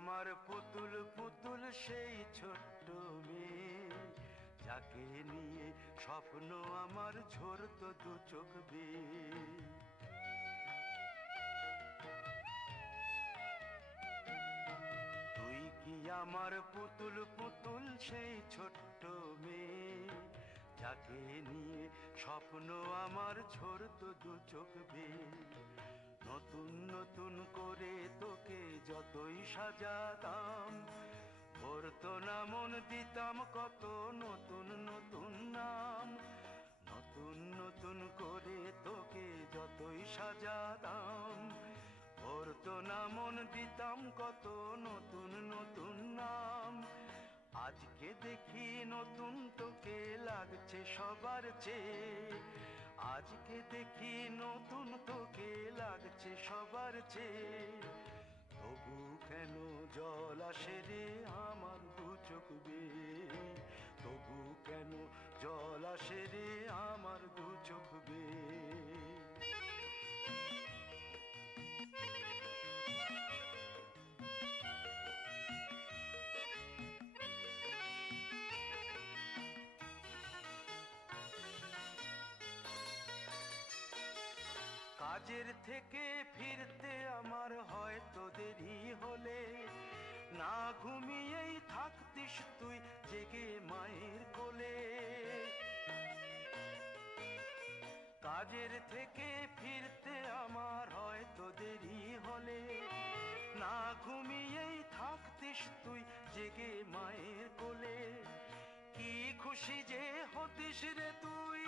আমার পুতুল পুতুল সেই ছোট্ট মেয়ে, যাকে নিয়ে স্বপ্ন আমার ঝরতো দু চোখ বেয়ে। তুই কি আমার পুতুল পুতুল সেই ছোট্ট মেয়ে, যাকে নিয়ে স্বপ্ন আমার ঝরতো দু চোখ বেয়ে। নতুন নতুন করে তোকে যতই সাজাতাম, ভরতো না মন, দিতাম কত নতুন নতুন নাম। নতুন নতুন করে তোকে যতই সাজাতাম, ভরতো না মন, দিতাম কত নতুন নতুন নাম। আজকে দেখি নতুন তোকে লাগছে সবার চেয়ে, আজকে দেখি নতুন তোকে লাগছে সবার চেয়ে। তবু কেন জল আসে রে আমার দু চোখ বেয়ে, তবু কেন জল আসে রে আমার দু চোখ বেয়ে। কাজের থেকে ফিরতে আমার হয়তো দেরি হলে, না ঘুমিয়েই থাকতিস তুই জেগে মায়ের কোলে। কাজের থেকে ফিরতে আমার হয়তো দেরি হলে, না ঘুমিয়েই থাকতিস তুই জেগে মায়ের কোলে। কি খুশি যে হতিস রে তুই,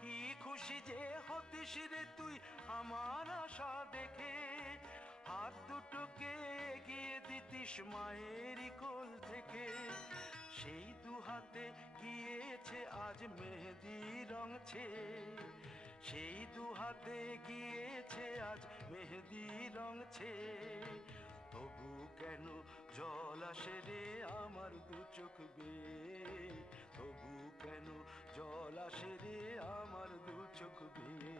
কি খুশি যে হতিস রে তুই আমার আশা দেখে। হাত দুটোকে এগিয়ে দিতিস মায়েরই কোল থেকে, সেই দু হাতে গিয়েছে আজ মেহেদি রং ছেয়ে, সেই দু হাতে গিয়েছে আজ মেহেদি রং ছেয়ে। তবু কেন জল আসে রে আমার দু চোখ বেয়ে, তবু কেন জল আসে রে আমার দু চোখ বেয়ে।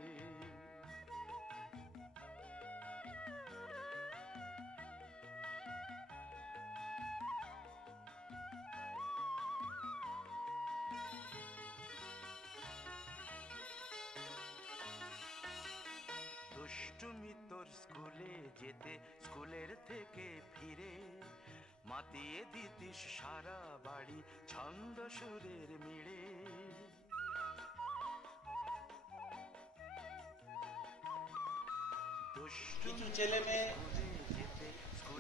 দুষ্টুমি তোর স্কুলে যেতে, স্কুলের থেকে ফিরে মাতিয়ে দিতিস সারা বাড়ি ছন্দ সুরের মিড়ে। কিছু ছেলে মেয়ে,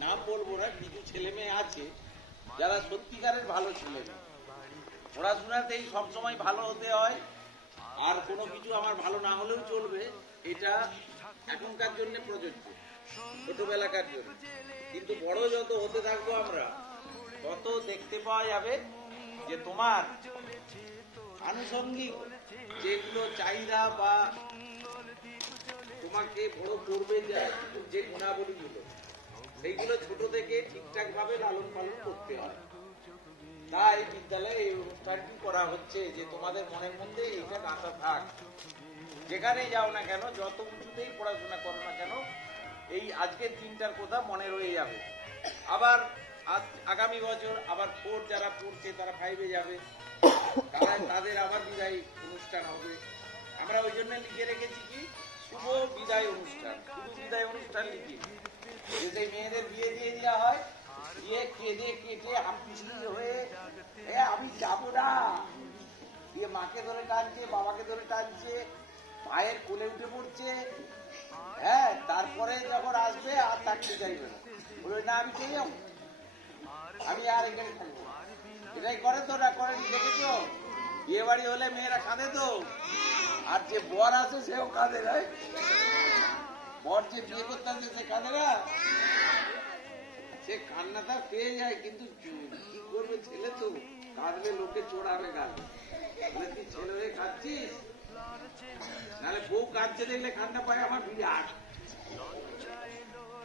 নাম বলবো না, কিছু ছেলে মেয়ে আছে যারা সত্যিকারের ভালো ছেলে মেয়ে, পড়াশোনাতেই সবসময় ভালো হতে হয়, আর কোনো কিছু আমার ভালো না হলেও চলবে, এটা এখনকার জন্য প্রযোজ্য, ছোটবেলাকার জন্য। কিন্তু বড় যত হতে থাকবো আমরা, তত দেখতে পাওয়া যাবে যে তোমার আনুষঙ্গিক যেগুলো চাহিদা বা তোমাকে বড় করবে যে গুণাবলীগুলো, সেইগুলো ছোট থেকে ঠিকঠাক ভাবে লালন পালন করতে হয়। তাই বিদ্যালয়ে এই অনুষ্ঠানটি করা হচ্ছে যে তোমাদের মনের মধ্যে এইটা আশা থাক, যেখানেই যাও না কেন, যত উঁচুতেই পড়াশোনা করো না কেন, এই আজকের দিনটার কথা মনে রয়ে যাবে। আবার আগামী বছর আবার 4 যারা পড়ছে তারা 5-এ যাবে, তাদের আবার বিদায় অনুষ্ঠান হবে। আমরা ওই জন্য লিখে রেখেছি কি শুভ বিদায় অনুষ্ঠান, শুধু বিদায় অনুষ্ঠান লিখি, যে সেই মেয়েদের বিয়ে দিয়ে দেওয়া হয়, দিয়ে কেঁদে কেটে হামপিসি হয়ে আমি যাবো না, দিয়ে মাকে ধরে টানছে, বাবাকে ধরে টানছে, মায়ের কোলে উঠে পড়ছে। হ্যাঁ, তারপরে যখন আসবে আর থাকতে চাইবে না, বলবে না আমি চেয়ে যাবো, আমি আর এখানে থাকবো। এটাই করে তো, না করে দেখেছ? বিয়ে বাড়ি হলে মেয়েরা কাঁদে তো, আর যে বর আছে সেও কাঁদে না, বর যে বিয়ে করতে আসে সে কাঁদে না, সে কান্নাটা পেয়ে যায়। কিন্তু কি করবে, ছেলে তো কাঁদলে লোকে চড়াবে গান, তুই ছেলে হয়ে কাঁদছিস, নাহলে বউ কাঁদছে দেখলে কান্না পায় আমার বিরাট।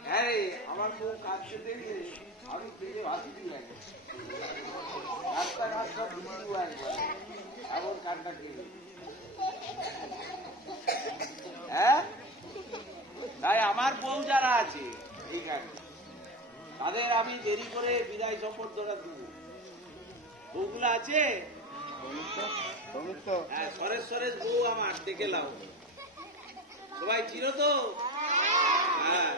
হ্যাঁ, আমার বউ কাঁদছে দেখলে আমি পেয়ে ভাসি দিয়ে রাস্তাঘাট সব ভিজে দিব একবার, এমন কান্না খেয়ে। হ্যাঁ, তাই আমার বউ যারা আছে এইখানে তাদের আমি দেরি করে বিদায় সম্বর্ধনা দেব। বউগুলো আছে? হ্যাঁ, সরেশ বউ আমার দেখে লাও, সবাই চিনো তো? হ্যাঁ,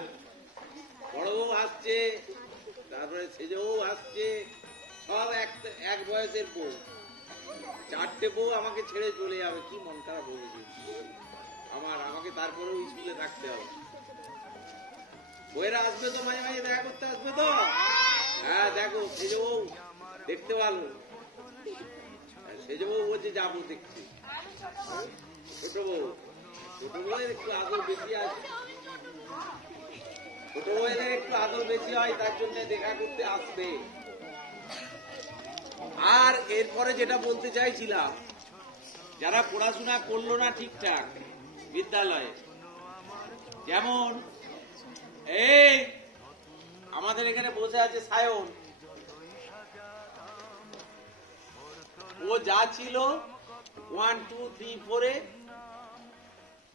বড় বউ আসছে, তারপরে সেজ বউ আসছে, সব এক বয়সের বউ। 4টে বউ আমাকে ছেড়ে চলে যাবে, কি মন খারাপ হবে আমাকে তারপরেও স্কুলে থাকতে হবে। বউয়েরা আসবে তো, মাঝে মাঝে দেখা করতে আসবে তো? হ্যাঁ, দেখো সেজ বউ দেখতে ভালো, সেজ বউ বলছে যাবো দেখছি। ছোট বউয়ের একটু আদর বেশি আছে, ছোট বউয়ের একটু আদর বেশি হয়, তার জন্য দেখা করতে আসবে। আর এরপরে যেটা বলতে চাইছিলাম, যারা পড়াশোনা করলো না ঠিকঠাক বিদ্যালয়ে, যেমন এই আমাদের এখানে বসে আছে সায়ন, ও যা ছিল 1, 2, 3, 4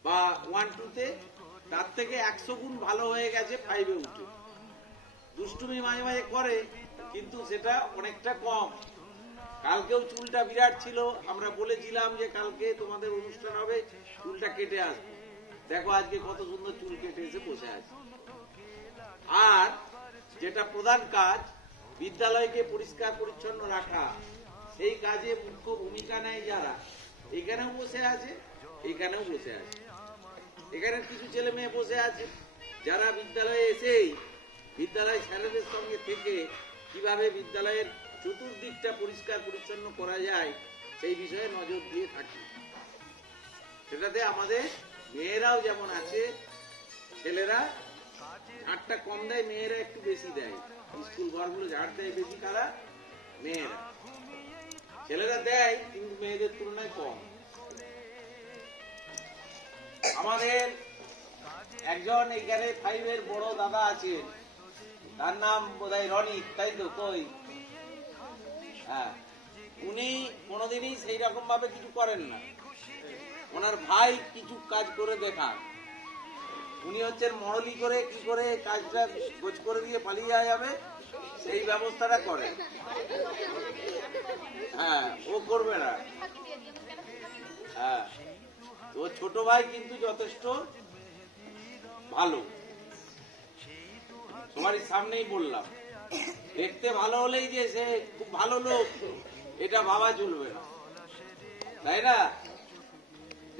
বা 1, 2-তে, তার থেকে 100 গুণ ভালো হয়ে গেছে 5-এ উঠে। দুষ্টুমি মাঝে মাঝে করে, কিন্তু সেটা অনেকটা কম। কালকেও চুলটা বিরাট ছিল, আমরা বলেছিলাম যে কালকে তোমাদের অনুষ্ঠান হবে, চুলটা কেটে আসবে। দেখো আজকে কত সুন্দর চুল কেটে এসে বসে আছে। আর যেটা প্রধান কাজ, বিদ্যালয়কে পরিষ্কার পরিচ্ছন্ন রাখা, সেই কাজে মুখ্য ভূমিকা নেয় যারা, এখানেও বসে আছে, এখানেও বসে আছে। এখানে কিছু ছেলে মেয়ে বসে আছে যারা বিদ্যালয়ে এসেই বিদ্যালয় স্যারেদের সঙ্গে থেকে কিভাবে বিদ্যালয়ের চতুর্দিকটা পরিষ্কার পরিচ্ছন্ন করা যায় সেই বিষয়ে নজর দিয়ে থাকি। সেটাতে আমাদের মেয়েরাও যেমন আছে, ছেলেরা ঝাড়টা কম দেয়, মেয়েরা একটু বেশি দেয়। স্কুল ঘরগুলো ঝাড় দেয় বেশি কারা? মেয়েরা। ছেলেরা দেয় কিন্তু মেয়েদের তুলনায় কম। আমাদের একজন এখানে 5-এর বড় দাদা আছেন, তার নাম বোধহয় রনিত, তাই তো? কই? হ্যাঁ, উনি কোনোদিনই সেই রকম ভাবে কিছু করেন না, ওনার ভাই কিছু কাজ করে দেখান। উনি হচ্ছেন মরলি করে কি করে কাজটা গোছ করে দিয়ে পালিয়ে যাবে সেই ব্যবস্থাটা করে। হ্যাঁ, ও করবে না। হ্যাঁ, তো ছোট ভাই কিন্তু যথেষ্ট ভালো, সবারই সামনেই বললাম। দেখতে ভালো হলেই যে সে খুব ভালো লোক এটা ভাবা চলবে না, তাই না?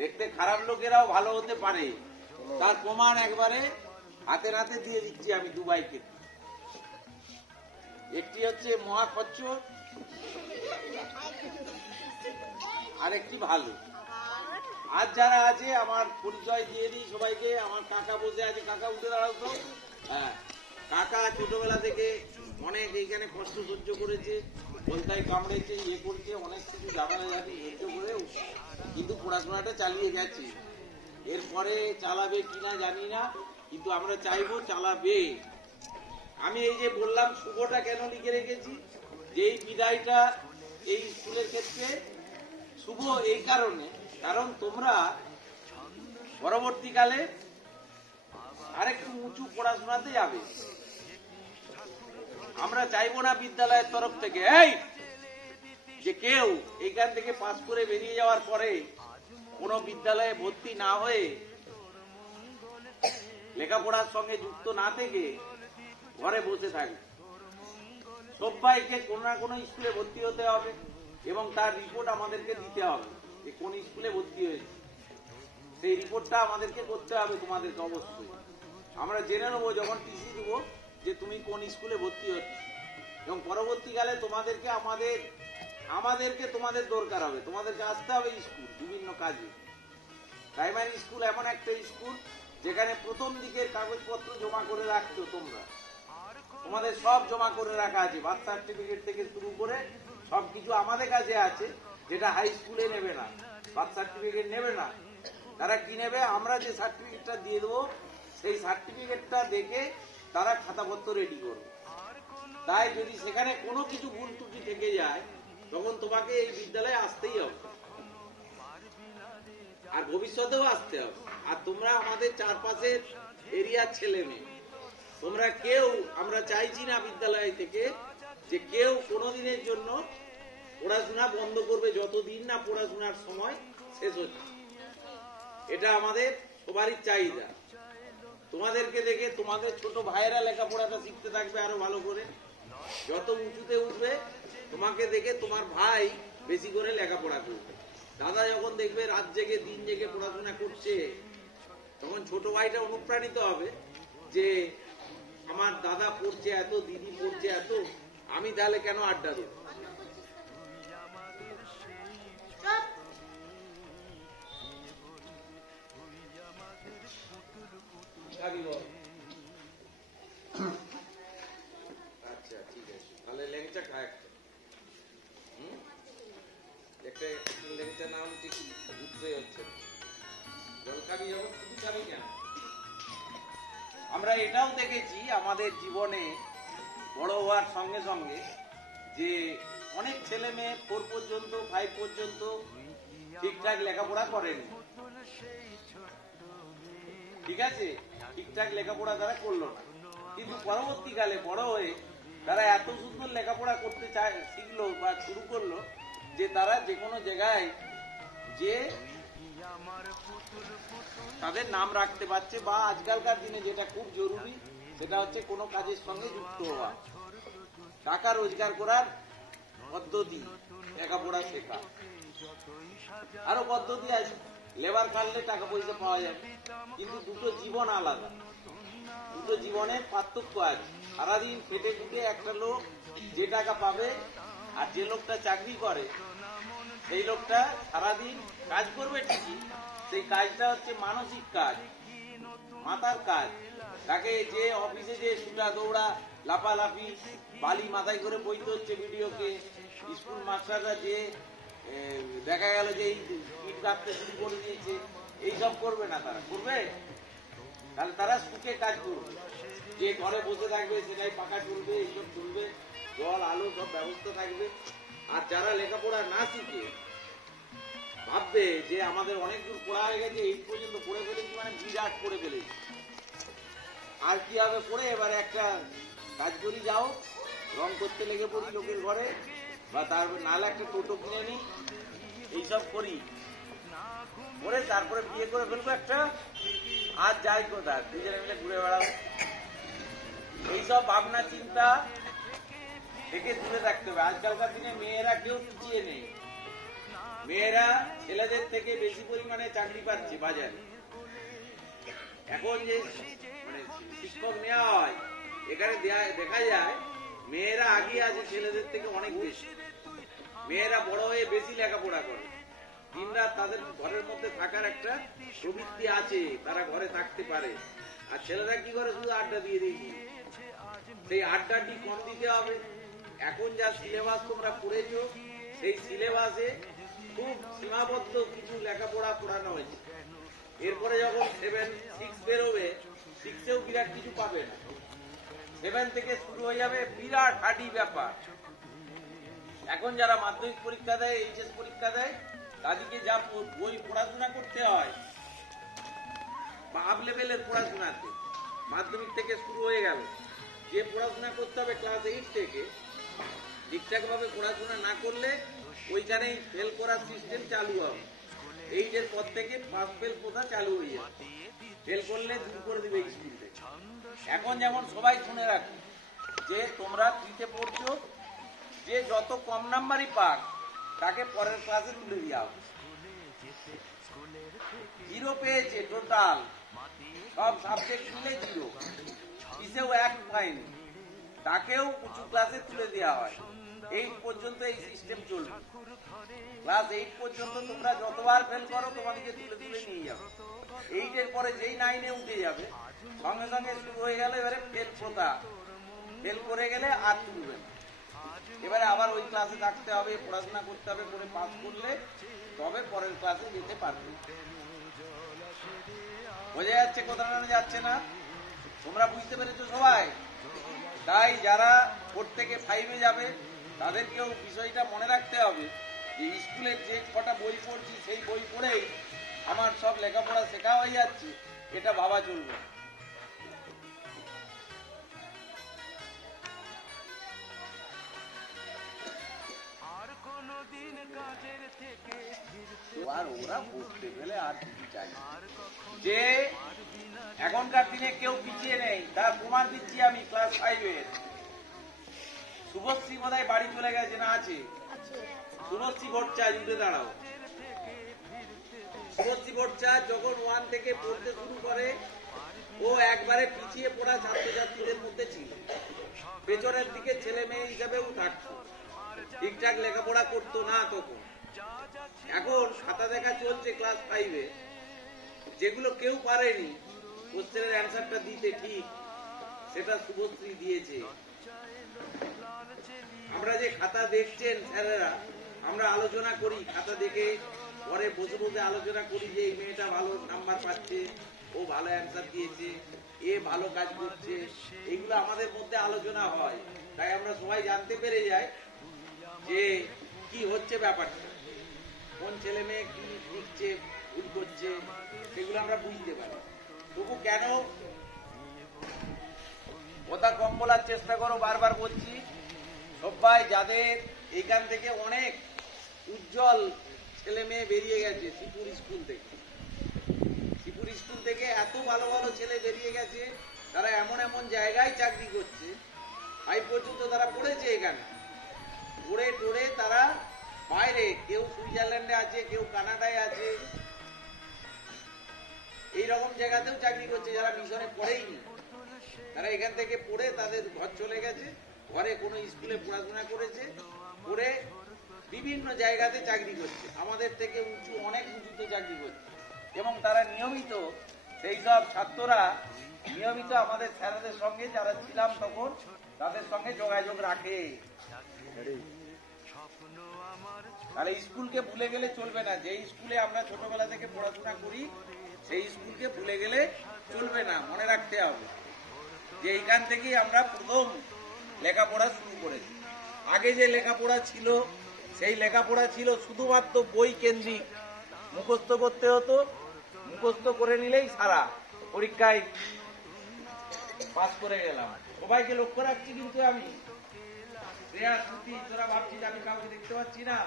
দেখতে খারাপ লোকেরাও ভালো হতে পারে, তার প্রমাণ একবারে হাতে হাতে দিয়ে দিচ্ছি আমি। দুবাইকে একটি হচ্ছে মহাখচ্চ, আর একটি ভালো। আজ যারা আছে আমার পরিচয় দিয়ে দিই সবাইকে। আমার কাকা বসে আছে, কাকা উঠে দাঁড়াও তো। হ্যাঁ, কাকা ছোটবেলা থেকে অনেক এইখানে কষ্ট সহ্য করেছে, বলতায় কামড়েছে, ইয়ে করছে, অনেক কিছু ঝামেলা ঝাঁটি সহ্য করে কিন্তু পড়াশোনাটা চালিয়ে গেছে। এরপরে চালাবে কিনা জানি না, কিন্তু আমরা চাইবো চালাবে। আমি এই যে বললাম শুভটা কেন লিখে রেখেছি, যে এই বিদায়টা এই স্কুলের ক্ষেত্রে শুভ এই কারণে, কারণ তোমরা পরবর্তীকালে আরেকটু উঁচু পড়াশোনাতে যাবে। আমরা চাইবো না বিদ্যালয়ের তরফ থেকে এই যে কেউ এইখান থেকে পাস করে বেরিয়ে যাওয়ার পরে কোন বিদ্যালয়ে ভর্তি না হয়ে, লেখাপড়ার সঙ্গে যুক্ত না থেকে ঘরে বসে থাকে। সবাইকে কোনো না কোনো স্কুলে ভর্তি হতে হবে এবং তার রিপোর্ট আমাদেরকে দিতে হবে যে কোন স্কুলে ভর্তি হয়েছে। সেই রিপোর্টটা আমাদেরকে করতে হবে তোমাদেরকে অবশ্যই। আমরা জেনে নেবো যখন টিসি দেবো যে তুমি কোন স্কুলে ভর্তি হচ্ছ, এবং পরবর্তীকালে তোমাদেরকে আমাদেরকে তোমাদের দরকার হবে, তোমাদেরকে আসতে হবে স্কুল বিভিন্ন কাজে। প্রাইমারি স্কুল এমন একটা স্কুল যেখানে প্রথম দিকের কাগজপত্র জমা করে রাখছো তোমরা, তোমাদের সব জমা করে রাখা আছে, বার্থ সার্টিফিকেট থেকে শুরু করে সবকিছু আমাদের কাছে আছে, যেটা হাই স্কুলে নেবে না, বার্থ সার্টিফিকেট নেবে না। তারা কি নেবে? আমরা যে সার্টিফিকেটটা দিয়ে দেবো সেই সার্টিফিকেটটা দেখে তারা খাতাপত্র রেডি করবে। তাই যদি সেখানে কোনো কিছু ভুল ত্রুটি থেকে যায় তখন তোমাকে এই বিদ্যালয়ে আসতেই হবে, আর ভবিষ্যতেও আসতে হবে। আর তোমরা আমাদের চারপাশের এরিয়ার ছেলে মেয়ে, তোমরা কেউ, আমরা চাইছি না বিদ্যালয় থেকে যে কেউ কোনোদিনের জন্য পড়াশোনা বন্ধ করবে যতদিন না পড়াশোনার সময় শেষ হচ্ছে। এটা আমাদের সবারই চাহিদা। তোমাদেরকে দেখে তোমাদের ছোট ভাইয়েরা লেখাপড়াটা শিখতে থাকবে আরো ভালো করে। যত উঁচুতে উঠবে তোমাকে দেখে তোমার ভাই বেশি করে লেখাপড়া করবে। দাদা যখন দেখবে রাত জেগে দিন জেগে পড়াশোনা করছে, তখন ছোট ভাইটা অনুপ্রাণিত হবে যে আমার দাদা পড়ছে এত, দিদি পড়ছে এত, আমি তাহলে কেন আড্ডা দেব। আচ্ছা ঠিক আছে, তাহলে ল্যাংচা খা একটা। একটা ল্যাংচা না হলে ঠিক বুঝতেই হচ্ছে না। জল খাবি যখন শুধু খাবি কেন? আমরা এটাও দেখেছি আমাদের জীবনে বড় হওয়ার সঙ্গে সঙ্গে যে অনেক ছেলে মেয়ে 4 পর্যন্ত 5 পর্যন্ত ঠিকঠাক লেখাপড়া করেনি। ঠিক আছে, ঠিকঠাক লেখাপড়া তারা করলো না, কিন্তু পরবর্তীকালে বড় হয়ে তারা এত সুন্দর লেখাপড়া করতে শিখলো বা শুরু করলো যে তারা যে কোনো জায়গায় যে তাদের নাম রাখতে পারছে। বা আজকালকার দিনে যেটা খুব জরুরি সেটা হচ্ছে কোনো কাজের সঙ্গে যুক্ত হওয়া, টাকা রোজগার করার পদ্ধতি, লেখাপড়া শেখা। আরো পদ্ধতি আছে, লেবার কাটলে টাকা পয়সা পাওয়া যাবে, কিন্তু দুটো জীবন আলাদা, দুটো জীবনের পার্থক্য আছে। সারাদিন খেটে খুটে একটা লোক যে টাকা পাবে, আর যে লোকটা চাকরি করে সেই লোকটা সারাদিন কাজ করবে ঠিকই, সেই কাজটা হচ্ছে মানসিক কাজ, মাথার কাজ। তাকে যে অফিসে যে ছুটা দৌড়া লাফালাফি বালি মাথায় করে বইতে হচ্ছে ভিডিওকে, স্কুল মাস্টাররা যে দেখা গেল যে এই ইট কাটতে শুরু করে দিয়েছে, এইসব করবে না। তারা করবে, তাহলে তারা সুখে কাজ করবে। যে ঘরে বসে থাকবে সেটাই পাকা চলবে, এইসব চলবে, জল আলো সব ব্যবস্থা থাকবে। আর যারা লেখাপড়া না শিখে ভাববে যে আমাদের অনেক দূর পড়া হয়ে গেছে, এই পর্যন্ত পড়ে ফেলেছি, মানে বিরাট পড়ে ফেলেছি, আর কি হবে পড়ে, এবারে একটা কাজ করি, যাও রং করতে লেগে পড়ি লোকের ঘরে, বা তারপর নাহলে একটা টোটো কিনে নি, এইসব করি করে তারপরে বিয়ে করে ফেলবো একটা, আর যাই কোথায় দুজনে মিলে ঘুরে বেড়াবো। এইসব ভাবনা চিন্তা থেকে দূরে থাকতে হবে। আজকালকার দিনে মেয়েরা কেউ পিছিয়ে নেই, মেয়েরা ছেলেদের থেকে বেশি পরিমাণে চাকরি পাচ্ছে বাজারে। এখন যে মানে শিক্ষক নেওয়া হয়, এখানে দেখা যায় মেয়েরা আগে আছে ছেলেদের থেকে অনেক বেশি। মেয়েরা বড় হয়ে বেশি লেখাপড়া করে, দিনরাত তাদের ঘরের মধ্যে থাকার একটা প্রবৃত্তি আছে, তারা ঘরে থাকতে পারে। আর ছেলেরা কি করে, শুধু আড্ডা দিয়ে দিই। সেই আড্ডাটি কম দিতে হবে। এখন যা সিলেবাস তোমরা পড়েছো, সেই সিলেবাসে খুব সীমাবদ্ধ কিছু লেখাপড়া পড়ানো হয়েছে। এরপরে যখন 7, 6 বেরোবে, 6এও বিরাট কিছু পাবে না। 7 থেকে শুরু হয়ে যাবে বিরাট হাঁটি ব্যাপার। এখন যারা মাধ্যমিক পরীক্ষা দেয়, এইচএস পরীক্ষা দেয়, তাদেরকে যা বই পড়াশোনা করতে হয় বা আপ লেভেলের পড়াশোনাতে, মাধ্যমিক থেকে শুরু হয়ে গেল, যে পড়াশোনা করতে হবে ক্লাস 8 থেকে, ঠিকঠাক ভাবে পড়াশোনা না করলে ওইখানেই ফেল করার সিস্টেম চালু হবে। 8 এর পর থেকে পাস ফেল প্রথা চালু হয়ে যাবে, ফেল করলে দূর করে দিবে স্কুল থেকে। এখন যেমন সবাই শুনে রাখো যে তোমরা 3তে পড়ছো, যে যত কম নাম্বারই পাক তাকে পরের ক্লাসে তুলে দেওয়া হবে। 0 পেয়েছে টোটাল সব সাবজেক্ট মিলে 0, কিসেও 1 পায়নি, তাকেও উঁচু ক্লাসে তুলে দেওয়া হয়। 8 পর্যন্ত এই সিস্টেম চলবে। ক্লাস 8 পর্যন্ত তোমরা যতবার ফেল করো তোমাদেরকে তুলে তুলে নিয়ে যাবে। 8 এর পরে যেই 9-এ উঠে যাবে, সঙ্গে সঙ্গে শুরু হয়ে গেল এবারে ফেল প্রথা। ফেল করে গেলে আর তুলবে না, এবারে আবার ওই ক্লাসে থাকতে হবে, পড়াশোনা করতে হবে, করে পাস করলে তবে পরের ক্লাসে যেতে পারবে। বোঝা যাচ্ছে কোথাও যাচ্ছে না? তোমরা বুঝতে পেরেছো সবাই? তাই যারা 4 থেকে 5-এ যাবে তাদেরকেও বিষয়টা মনে রাখতে হবে যে স্কুলের যে 6টা বই পড়ছি সেই বই পড়েই আমার সব লেখাপড়া শেখা হয়ে যাচ্ছে, এটা ভাবা চলবে। আর ওরা পড়তে পেলে আর কিছু চাই না। যে এখনকার দিনে কেউ পিছিয়ে নেই তার প্রমাণ দিচ্ছি আমি। ক্লাস 5-এর শুভশ্রী বোধহয় বাড়ি চলে গেছে না আছে? শুভশ্রী ভট্টাচার্য, উঠে দাঁড়াও। শুভশ্রী ভট্টাচার্য যখন 1 থেকে পড়তে শুরু করে ও একবারে পিছিয়ে পড়া ছাত্রছাত্রীদের মধ্যে ছিল। পেছনের দিকে ছেলে মেয়ে হিসাবেও থাকতো, ঠিকঠাক লেখাপড়া করতো না তখন। এখন খাতা দেখা চলছে ক্লাস 5-এ, যেগুলো কেউ পারেনি কোশ্চেনের অ্যান্সারটা দিতে ঠিক, সেটা শুভশ্রী দিয়েছে। আমরা যে খাতা দেখছেন স্যারেরা, আমরা আলোচনা করি খাতা দেখে, পরে বসে বসে আলোচনা করি যে এই মেয়েটা ভালো নাম্বার পাচ্ছে, ও ভালো অ্যান্সার দিয়েছে, এ ভালো কাজ করছে, এগুলো আমাদের মধ্যে আলোচনা হয়। তাই আমরা সবাই জানতে পেরে যাই যে কি হচ্ছে ব্যাপারটা, কোন ছেলে মেয়ে কি লিখছে, ভুল করছে, সেগুলো আমরা বুঝতে পারি। তবু কেন কথা কম বলার চেষ্টা করো, বারবার বলছি। সবাই যাদের এখান থেকে অনেক উজ্জ্বল ছেলে মেয়ে বেরিয়ে গেছে, শ্রীপুর স্কুল থেকে, শ্রীপুর স্কুল থেকে এত ভালো ভালো ছেলে বেরিয়ে গেছে, তারা এমন এমন জায়গায় চাকরি করছে। 5 পর্যন্ত তারা পড়েছে এখানে, পড়ে টড়ে তারা বাইরে, কেউ সুইজারল্যান্ডে আছে, কেউ কানাডায় আছে, এইরকম জায়গাতেও চাকরি করছে। যারা মিশনে পড়েইনি, তারা এখান থেকে পড়ে তাদের ঘর চলে গেছে, ঘরে কোনো স্কুলে পড়াশোনা করেছে, করে বিভিন্ন জায়গাতে চাকরি করছে, আমাদের থেকে উঁচু, অনেক উঁচুতে চাকরি করছে। এবং তারা নিয়মিত, সেই সব ছাত্ররা নিয়মিত আমাদের স্যারদের সঙ্গে, যারা ছিলাম তখন, তাদের সঙ্গে যোগাযোগ রাখে। তাহলে স্কুলকে ভুলে গেলে চলবে না। যে স্কুলে আমরা ছোটবেলা থেকে পড়াশোনা করি, সেই স্কুলকে ভুলে গেলে চলবে না। মনে রাখতে হবে যে এইখান থেকেই আমরা প্রথম লেখাপড়া শুরু করেছি। আগে যে লেখাপড়া ছিল, সেই লেখাপড়া ছিল শুধুমাত্র বই কেন্দ্রিক, মুখস্থ করতে হতো, মুখস্থ করে নিলেই সারা, পরীক্ষায় পাস করে গেলাম। সবাইকে লক্ষ্য রাখছি কিন্তু আমি। তোরা ভাবছিস আমি কাউকে দেখতে পাচ্ছি না?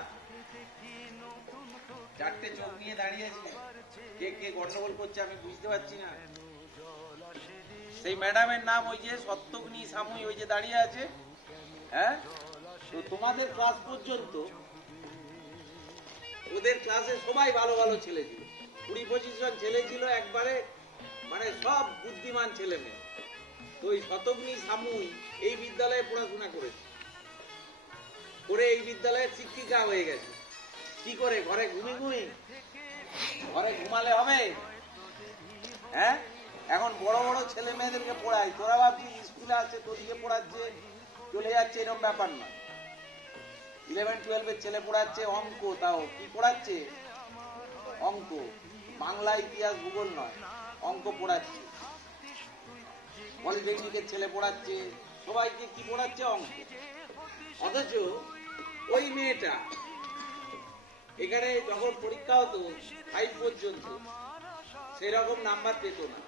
4টে চোখ নিয়ে দাঁড়িয়েছি, কে কে গন্ডগোল করছে আমি বুঝতে পারছি না। সেই ম্যাডামের নাম ওই যে সত্যগ্নি সামুই, ওই যে দাঁড়িয়ে আছে। হ্যাঁ, তো তোমাদের ক্লাস পর্যন্ত ওদের ক্লাসে সবাই ভালো ভালো ছেলে ছিল, 20-25 জন ছেলে ছিল, একবারে মানে সব বুদ্ধিমান ছেলে মেয়ে। তো ওই শতগ্নি সামুই এই বিদ্যালয়ে পড়াশোনা করেছে, করে এই বিদ্যালয়ের শিক্ষিকা হয়ে গেছে। কি করে? ঘরে ঘুমি, ঘরে ঘুমালে হবে? হ্যাঁ, এখন বড় বড় ছেলে মেয়েদেরকে পড়ায়। তোরা ভাবছিস স্কুলে আছে, তোদিকে পড়াচ্ছে, চলে যাচ্ছে, এরকম ব্যাপার না। 11-12 ছেলে পড়াচ্ছে অঙ্ক, তাও কি পড়াচ্ছে? অঙ্ক, বাংলা, ইতিহাস, ভূগোল নয়, অঙ্ক পড়াচ্ছে। পলিটেকনিকের ছেলে পড়াচ্ছে, সবাইকে কি পড়াচ্ছে? অঙ্ক। অথচ ওই মেয়েটা এখানে যখন পরীক্ষা হতো 5 পর্যন্ত, সেরকম নাম্বার পেত না,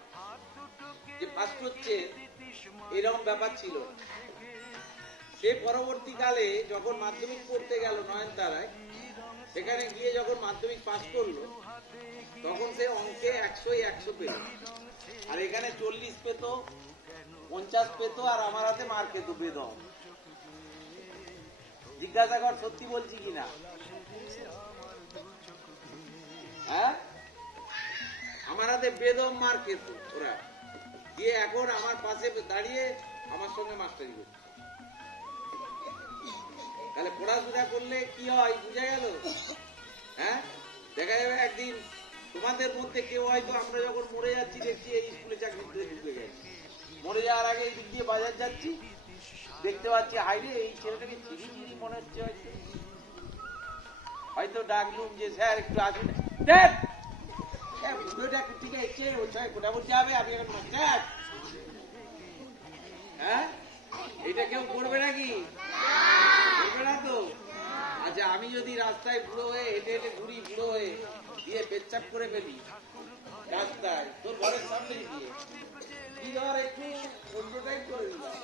যে ফার্স্ট হচ্ছে, এরকম ব্যাপার ছিল। সে পরবর্তীকালে যখন মাধ্যমিক পড়তে গেল নয়নতারায়, সেখানে গিয়ে যখন মাধ্যমিক পাস করলো, তখন সে অঙ্কে 100 পেত, আর এখানে 40 পেত, 50 পেত, আর আমার হাতে মার পেত বেদম। জিজ্ঞাসা কর সত্যি বলছি কিনা। হ্যাঁ, আমার হাতে বেদম মার খেত ওরা, গিয়ে এখন আমার পাশে দাঁড়িয়ে আমার সঙ্গে মাস্টারি করছে। তাহলে পড়াশোনা করলে কি হয় বুঝা গেল? হ্যাঁ, দেখা যাবে একদিন তোমাদের মধ্যে কেউ হয়তো, আমরা যখন মরে যাচ্ছি দেখছি এই স্কুলে চাকরি করে ঢুকে গেছে, মরে যাওয়ার আগে এই দিক দিয়ে বাজার যাচ্ছি, দেখতে পাচ্ছি হাইরে এই ছেলেটাকে চিনি মনে হচ্ছে। হয়তো ডাকলুম যে স্যার একটু আসুন, হ্যাঁ, এটা কেউ করবে নাকি? করবে না তো? আচ্ছা, আমি যদি রাস্তায় বুড়ো হয়ে হেঁটে হেঁটে ঘুরি, বুড়ো হয়ে দিয়ে পেচ্ছাপ করে ফেলি রাস্তায়, তোর ঘরের সামনে গিয়ে কি ধর একটু অন্য টাইপ করে দিলাম,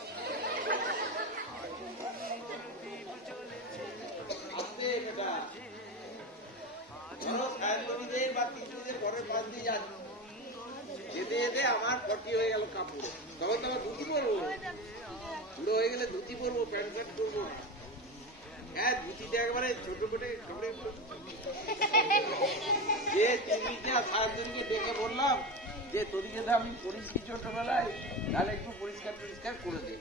আসতে এটা ধরো করবো, প্যান্ট শার্ট করবো না। হ্যাঁ, ধুতিতে একবারে ছোট পেটে যে তুমি সারাদিনকে ডেকে বললাম যে তোর যদি আমি পরিষ্কার ছোটবেলায় তাহলে একটু পরিষ্কার পরিষ্কার করে দে,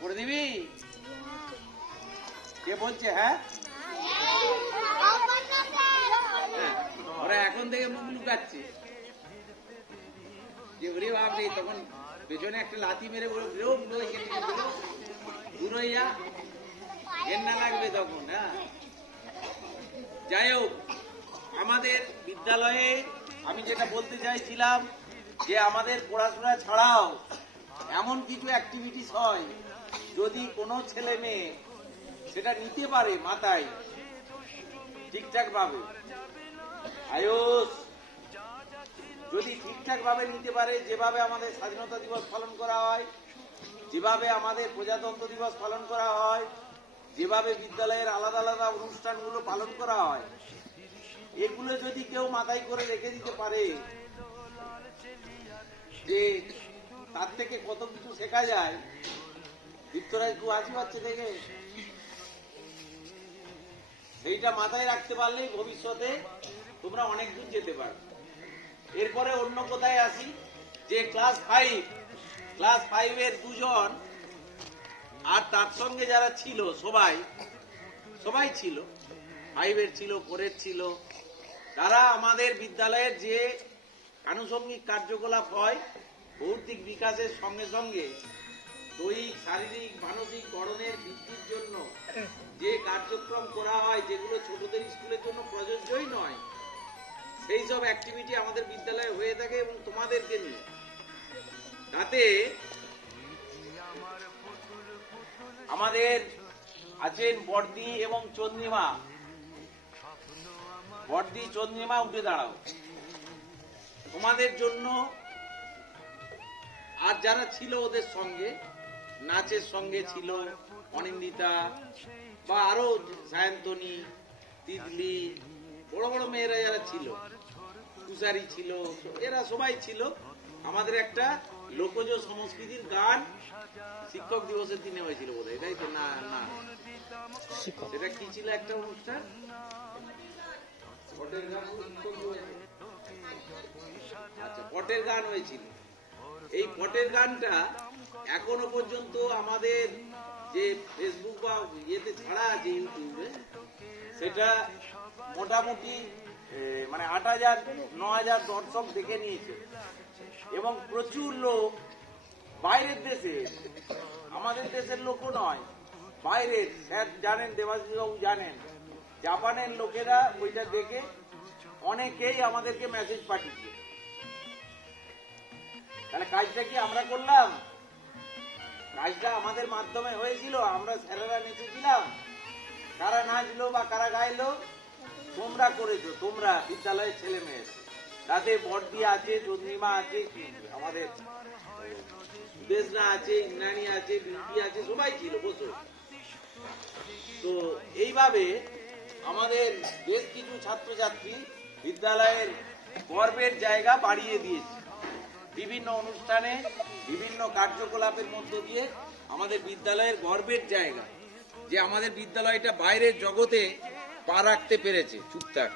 করে দিবি? কে বলছে? হ্যাঁ, ওরা এখন থেকে মুখ লুকাচ্ছে যে ওরে বাপ রে, তখন পেছনে একটা লাথি মেরে দূর হয়ে যা, ঘেন্না লাগবে তখন। হ্যাঁ, যাই হোক, আমাদের বিদ্যালয়ে আমি যেটা বলতে চাইছিলাম যে আমাদের পড়াশোনা ছাড়াও এমন কিছু অ্যাক্টিভিটিস হয়, যদি কোনো ছেলে মেয়ে সেটা নিতে পারে মাথায় ঠিকঠাক ভাবে, আয়ুষ যদি ঠিকঠাক ভাবে নিতে পারে, যেভাবে আমাদের স্বাধীনতা দিবস পালন করা হয়, যেভাবে আমাদের প্রজাতন্ত্র দিবস পালন করা হয়, যেভাবে বিদ্যালয়ের আলাদা আলাদা অনুষ্ঠানগুলো পালন করা হয়, এগুলো যদি কেউ মাথায় করে রেখে দিতে পারে যে তার থেকে কত কিছু শেখা যায়। দীপ্তরাজ খুব হাসি পাচ্ছে দেখে, সেইটা মাথায় রাখতে পারলেই ভবিষ্যতে তোমরা অনেক দূর যেতে পারবে। এরপরে অন্য কোথায় আসি, যে ক্লাস 5-এর দুজন আর তার সঙ্গে যারা ছিল সবাই ছিল, 5-এর ছিল, 4-এর ছিল, তারা আমাদের বিদ্যালয়ের যে আনুষঙ্গিক কার্যকলাপ হয় ভৌতিক বিকাশের সঙ্গে সঙ্গে দৈহিক, শারীরিক, মানসিক গঠনের বৃদ্ধির জন্য যে কার্যক্রম করা হয়, যেগুলো ছোটদের স্কুলের জন্য প্রযোজ্যই নয়, সেই সব অ্যাক্টিভিটি আমাদের বিদ্যালয়ে হয়ে থাকে এবং তোমাদেরকে নিয়ে। তাতে আমাদের আছেন বর্দি এবং চন্দ্রিমা। বর্দি, চন্দ্রিমা উঠে দাঁড়াও। তোমাদের জন্য আর যারা ছিল ওদের সঙ্গে, নাচের সঙ্গে ছিল অনিন্দিতা বা আরো সায়ন্তনী, তিতলি, বড় বড় মেয়েরা যারা ছিল, তুষারি ছিল, এরা সবাই ছিল। আমাদের একটা লোকজ সংস্কৃতির গান শিক্ষক দিবসের দিনে হয়েছিল বোধহয়, তাই তো? না না, সেটা কি ছিল একটা অনুষ্ঠান? আচ্ছা, পটের গান হয়েছিল। এই পটের গানটা এখনো পর্যন্ত আমাদের যে ফেসবুক বা ইয়েতে ছাড়া আছে ইউটিউবে, সেটা মোটামুটি মানে 8,000-9,000 দর্শক দেখে নিয়েছে এবং প্রচুর লোক বাইরের দেশে, আমাদের দেশের লোকও নয়, বাইরের, স্যার জানেন, দেবাশিস বাবু জানেন, জাপানের লোকেরা ওইটা দেখে অনেকেই আমাদেরকে মেসেজ পাঠিয়েছে। তাহলে কাজটা কি আমরা করলাম? কাজটা আমাদের মাধ্যমে হয়েছিল, আমরা স্যারেরা নেচেছিলাম। কারা নাচলো বা কারা গাইলো? তোমরা করেছো, তোমরা বিদ্যালয়ের ছেলে মেয়ে। তাতে বর্দি আছে, চন্দ্রিমা আছে, আমাদের সুদেশনা আছে, ইন্দ্রাণী আছে, বিউটি আছে, সবাই ছিল। বসো। তো এইভাবে আমাদের বেশ কিছু ছাত্রছাত্রী বিদ্যালয়ের গর্বের জায়গা বাড়িয়ে দিয়েছে। বিভিন্ন অনুষ্ঠানে, বিভিন্ন কার্যকলাপের মধ্য দিয়ে আমাদের বিদ্যালয়ের গর্বের জায়গা, যে আমাদের বিদ্যালয়টা বাইরের জগতে পা রাখতে পেরেছে। চুপচাপ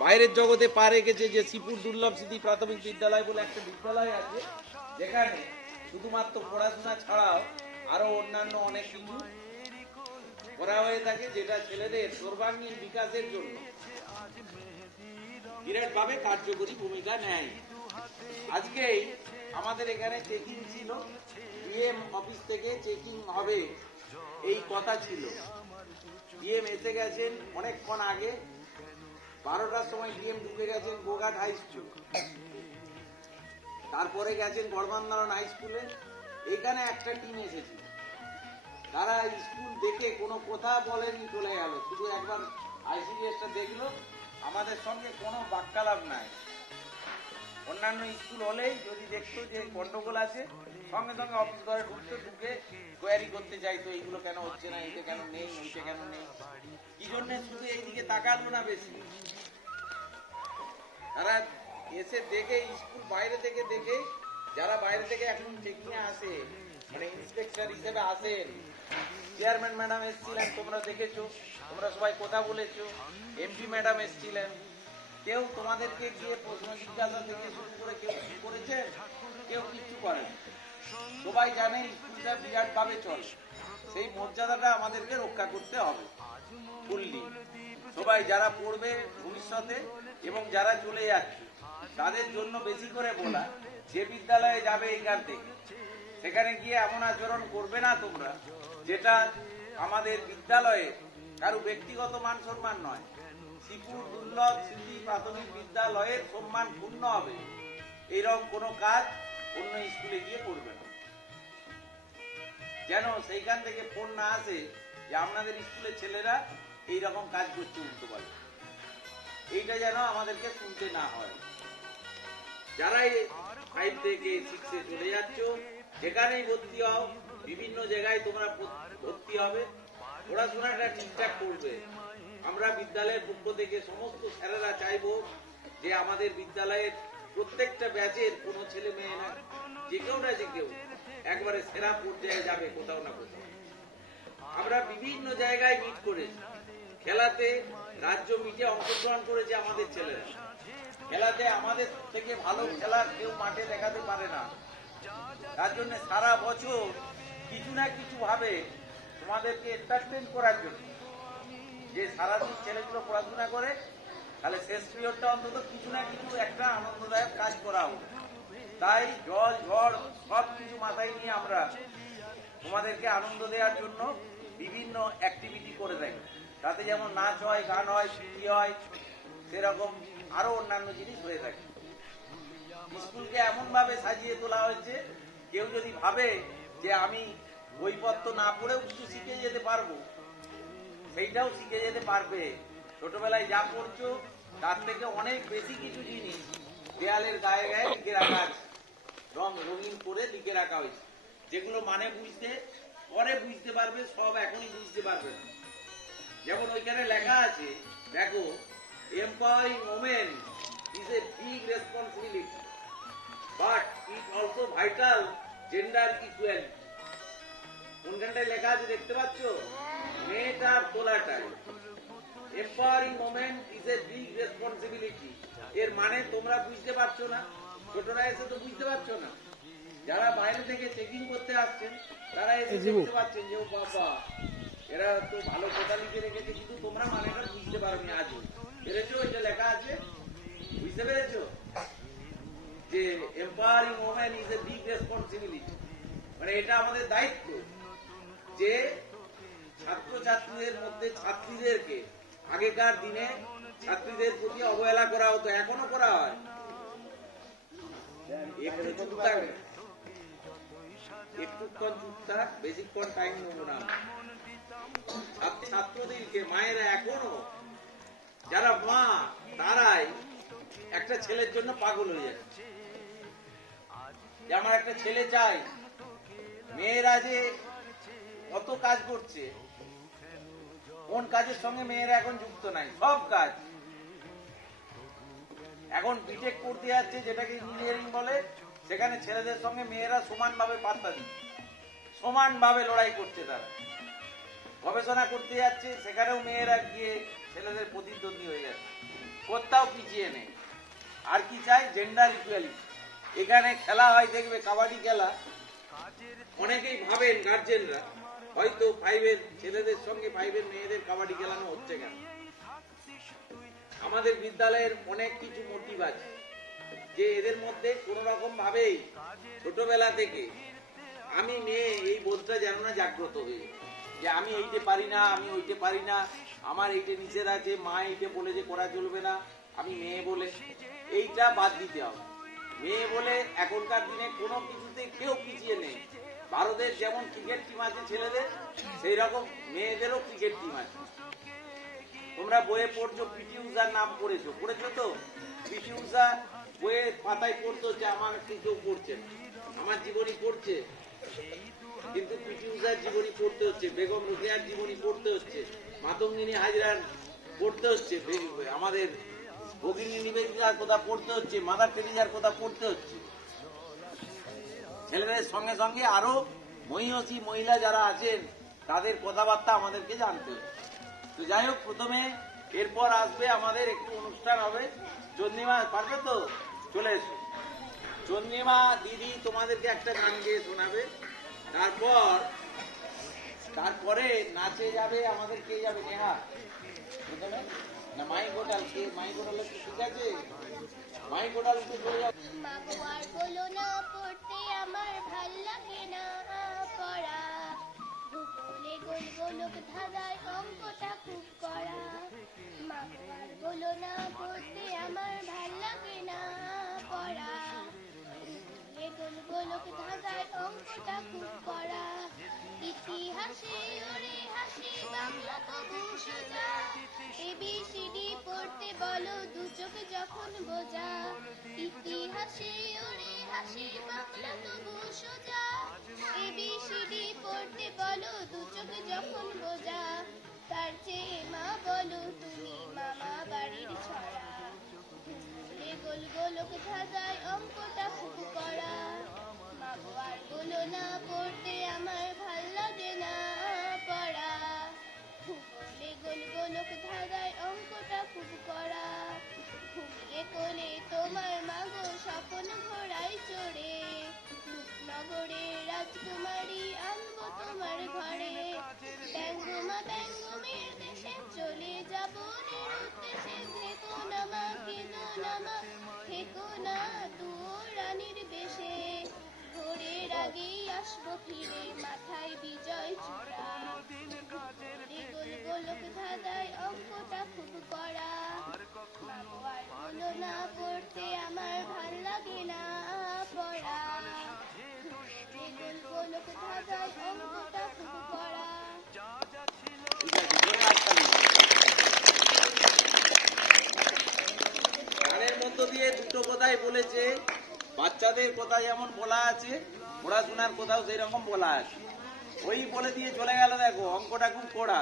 বাইরের জগতে পা রেখেছে। যে শ্রীপুর দুর্লভ স্মৃতি প্রাথমিক বিদ্যালয় বলে একটা বিদ্যালয় আছে, যেখানে শুধুমাত্র পড়াশোনা ছাড়াও আরো অন্যান্য অনেক কিছু করা হয়ে থাকে, যেটা ছেলেদের সর্বাঙ্গীন বিকাশের জন্য বিরাটভাবে কার্যকরী ভূমিকা নেয়। আজকেই আমাদের এখানে চেকিং ছিল, ডিএম অফিস থেকে চেকিং হবে এই কথা ছিল। ডিএম এসে গেছেন অনেকক্ষণ আগে, 12টার সময় ডিএম ঢুকে গেছেন গোঘাট হাই স্কুল, তারপরে গেছেন গড়বান্ধারণ হাই স্কুলে। এখানে একটা টিম এসেছিল, তারা স্কুল দেখে কোনো কথা বলেনি, চলে গেল। শুধু একবার আইসিডিএসটা দেখলো, আমাদের সঙ্গে কোনো বাক্যালাপ নাই। অন্যান্য স্কুল হলেই যদি দেখতো যে গন্ডগোল আছে, সঙ্গে সঙ্গে অফিস ঘরে ঢুকতো, ঢুকে কোয়ারি করতে চাইতো, এইগুলো কেন হচ্ছে না, এইটা কেন নেই, ওইটা কেন নেই, কি জন্য শুধু এইদিকে তাকালো না বেশি। তারা এসে দেখে, স্কুল বাইরে থেকে দেখে, যারা বাইরে থেকে এখন চেকিং এ আসে মানে ইন্সপেক্টর হিসেবে আসেন। চেয়ারম্যান ম্যাডাম এসেছিলেন, তোমরা দেখেছো, তোমরা সবাই কথা বলেছো। এমপি ম্যাডাম এসেছিলেন। কেউ তোমাদেরকে গিয়ে প্রশ্ন জিজ্ঞাসা থেকে শুরু করে কেউ কিছু করেছে? কেউ কিছু করে। সবাই জানে স্কুলটা বিরাট ভাবে চলে, সেই মর্যাদাটা আমাদেরকে রক্ষা করতে হবে ফুললি। সবাই যারা পড়বে ভবিষ্যতে এবং যারা চলে যাচ্ছে তাদের জন্য বেশি করে বলা, যে বিদ্যালয়ে যাবে এইখান থেকে সেখানে গিয়ে এমন আচরণ করবে না তোমরা যেটা আমাদের বিদ্যালয়ে কারো ব্যক্তিগত মান সম্মান নয়, শিশুর দুর্লভ স্মৃতি প্রাথমিক বিদ্যালয়ের সম্মান পূর্ণ হবে এইরকম কোনো কাজ অন্য স্কুলে গিয়ে করবে না। যেন সেইখান থেকে ফোন না আসে যে আপনাদের স্কুলের ছেলেরা এইরকম কাজ করছে উল্টো পাল্টা, এইটা যেন আমাদেরকে শুনতে না হয়। যারাই 5 থেকে 6-এ চলে যাচ্ছ, যেখানেই ভর্তি হও, বিভিন্ন জায়গায় তোমরা ভর্তি হবে, পড়াশোনাটা ঠিকঠাক করবে। আমরা বিদ্যালয়ের পক্ষ থেকে সমস্ত স্যারেরা চাইবো যে আমাদের বিদ্যালয়ের প্রত্যেকটা ব্যাচের কোনো ছেলে মেয়ে না, যে কেউ না যে কেউ একবারে সেরা পর্যায়ে যাবে কোথাও না কোথাও। আমরা বিভিন্ন জায়গায় মিট করেছি, খেলাতে রাজ্য মিটে অংশগ্রহণ করেছে আমাদের ছেলেরা। খেলাতে আমাদের থেকে ভালো খেলা কেউ মাঠে দেখাতে পারে না, তার জন্য সারা বছর কিছু না কিছু ভাবে তোমাদেরকে এন্টারটেইন করার জন্য, যে সারাদিন ছেলেগুলো পড়াশোনা করে, তাহলে শেষ পিরিয়ডটা অন্তত কিছু না কিছু একটা আনন্দদায়ক কাজ করা হোক। তাই জল ঝড় সব কিছু মাথায় নিয়ে আমরা তোমাদেরকে আনন্দ দেওয়ার জন্য বিভিন্ন অ্যাক্টিভিটি করে থাকি। তাতে যেমন নাচ হয়, গান হয়, ছুটি হয়, সেরকম আরো অন্যান্য জিনিস হয়ে থাকে। স্কুলকে এমন ভাবে সাজিয়ে তোলা হয়েছে, কেউ যদি ভাবে যে আমি বইপত্র না পড়েও কিছু শিখে যেতে পারবো, সেইটাও শিখে যেতে পারবে। ছোটবেলায় যা পড়ছো তার থেকে অনেক বেশি কিছু জিনিস দেয়ালের গায়ে গায়ে লিখে রাখা আছে, রঙিন করে লিখে রাখা হয়েছে, যেগুলো মানে বুঝতে পরে বুঝতে পারবে, সব এখনই বুঝতে পারবে না। যেমন ওইখানে লেখা আছে, দেখো, empowering women is a big responsibility, but it also vital gender equality. কোনখানটায় লেখা আছে দেখতে পাচ্ছ? মেয়েটার তোলাটায় empowering women is a big responsibility। এর মানে তোমরা বুঝতে পারছো না, ছোটরা এসে তো বুঝতে পারছো না। যারা বাইরে থেকে চেকিং করতে আসছেন তারা এসে দেখতে পাচ্ছেন যে ও বাবা, এরা তো ভালো কথা লিখে রেখেছে, কিন্তু তোমরা মানেটা বুঝতে পারোনি আজও। পেরেছো? এটা লেখা আছে, বুঝতে পেরেছো যে empowering women is a big responsibility, মানে এটা আমাদের দায়িত্ব যে ছাত্রছাত্রীদের মধ্যে ছাত্রীদেরকে, আগেকার দিনে ছাত্রীদের প্রতি অবহেলা করা হতো, এখনো করা হয়। একটুক্ষণ চুপ থাক, বেশিক্ষণ টাইম নেব না। ছাত্রদেরকে মায়েরা এখনো, যারা মা, তারাই একটা ছেলের জন্য পাগল হয়ে যাচ্ছে, যে আমার একটা ছেলে চাই। মেয়েরা যে কত কাজ করছে, কোন কাজের সঙ্গে মেয়েরা এখন যুক্ত নাই, সব কাজ। এখন বিটেক করতে যাচ্ছে, যেটাকে ইঞ্জিনিয়ারিং বলে, সেখানে ছেলেদের সঙ্গে মেয়েরা সমানভাবে পাত্তা দিচ্ছে, সমানভাবে লড়াই করছে। তারা গবেষণা করতে যাচ্ছে, সেখানেও মেয়েরা গিয়ে ছেলেদের প্রতিদ্বন্দ্বী হয়ে যাচ্ছে, কোথাও পিছিয়ে নেই। আর কি চাই? Gender equality. এখানে খেলা হয়, দেখবে কাবাডি খেলা, অনেকেই ভাবেন গার্জেনরা হয়তো 5-এর ছেলেদের সঙ্গে 5-এর মেয়েদের কাবাডি খেলানো হচ্ছে কেন। আমাদের বিদ্যালয়ের অনেক কিছু মোটিভ আছে, যে এদের মধ্যে কোন রকম ভাবেই ছোটবেলা থেকে আমি মেয়ে এই বোধটা যেন না জাগ্রত হয়ে, যে আমি এইটা পারি না, আমি ওইটা পারি না, আমার এইটা নিষেধ আছে, মা এইটা বলে যে করা চলবে না, আমি মেয়ে বলে, এইটা বাদ দিতে হবে। মেয়ে বলে এখনকার দিনে কোনো কিছুতে কেউ পিছিয়ে নেই। ভারতের যেমন ক্রিকেট টিম আছে ছেলেদের, সেই রকম মেয়েদেরও ক্রিকেট টিম আছে। তোমরা বইয়ে পড়ছো, পিটি উষার নাম পড়েছো তো? পিটি উষা বইয়ে পাতায় পড়তো যে আমার কেউ পড়ছে, আমার জীবনী পড়ছে, কিন্তু পিটি উষার জীবনী পড়তে হচ্ছে, বেগম রোকেয়ার জীবনী পড়তে হচ্ছে, মাতঙ্গিনী হাজরার পড়তে হচ্ছে, আমাদের ভগিনী নিবেদিতার কথা পড়তে হচ্ছে, মাদার টেরিজার কথা পড়তে হচ্ছে। ছেলেদের সঙ্গে সঙ্গে আরো মহিষী মহিলা যারা আছেন তাদের কথাবার্তা আমাদেরকে জানতে হবে। তো যাই হোক, প্রথমে এরপর আসবে আমাদের একটু অনুষ্ঠান হবে। চন্দ্রিমা পারবে তো? চলে এসো। চন্দ্রিমা দিদি তোমাদেরকে একটা গান গেয়ে শোনাবে, তারপরে নাচে যাবে আমাদের। কে যাবে? নেহা প্রথমে না মাই গোটাল? কে মাই গোটাল? ঠিক আছে, মাই গোটাল চলে যাবে। মাগোয়ার বলো না পড়তে আমার ভাল লাগে না পড়া, ভূগোলে গোল গোলক ধাঁধায় অঙ্কটা খুব করা। মাগোয়ার বলো না পড়তে আমার ভাল লাগে না পড়া, ভূগোলে গোল গোলক ধাঁধায় অঙ্কটা খুব করা। ইতিহাসে ওরে হাসি বাংলা তবু সোজা, ABCD পড়তে বলো দু চোখ যখন বোঝা। ইতিহাসে ওরে হাসি বাংলা তবু সোজা, ABCD পড়তে বলো দু চোখ যখন বোঝা। তার চেয়ে মা বলো তুমি মামা বাড়ির ছড়া, গোল গোলক ধাঁধায় অঙ্কটা খুব করা। মাগো আর বলো না পড়তে আমার ভাল লাগে না পড়া, ভূগোলে গোল গোলক ধাঁধায় অঙ্কটা খুব করা। ঘুমিয়ে কোলে তোমার মাগো স্বপন ঘোড়ায় চড়ে, রূপনগরে রাজকুমারী আনবো তোমার ঘরে। ব্যঙ্গমা ব্যঙ্গমের দেশে চলে যাব উদ্দেশ্যে, থেকো না মা কেঁদো না মা, থেকো না তু রানীর বেশে। ভোরের আগেই আসবো ফিরে মাথায় বিজয় চূড়া, গোল গোলক ধাঁধায় অঙ্কটা খুব করা। মাগো আর বলো না পড়তে আমার ভাল লাগে না পড়া, গোল গোলক ধাঁধায় অঙ্কটা খুব করা। গানের মধ্য দিয়ে দুটো কথাই বলেছে। বাচ্চাদের কথা যেমন বলা আছে, পড়াশোনার কথাও সেই রকম বলা আছে। ওই বলে দিয়ে চলে গেল। দেখো, অঙ্কটা খুব কড়া।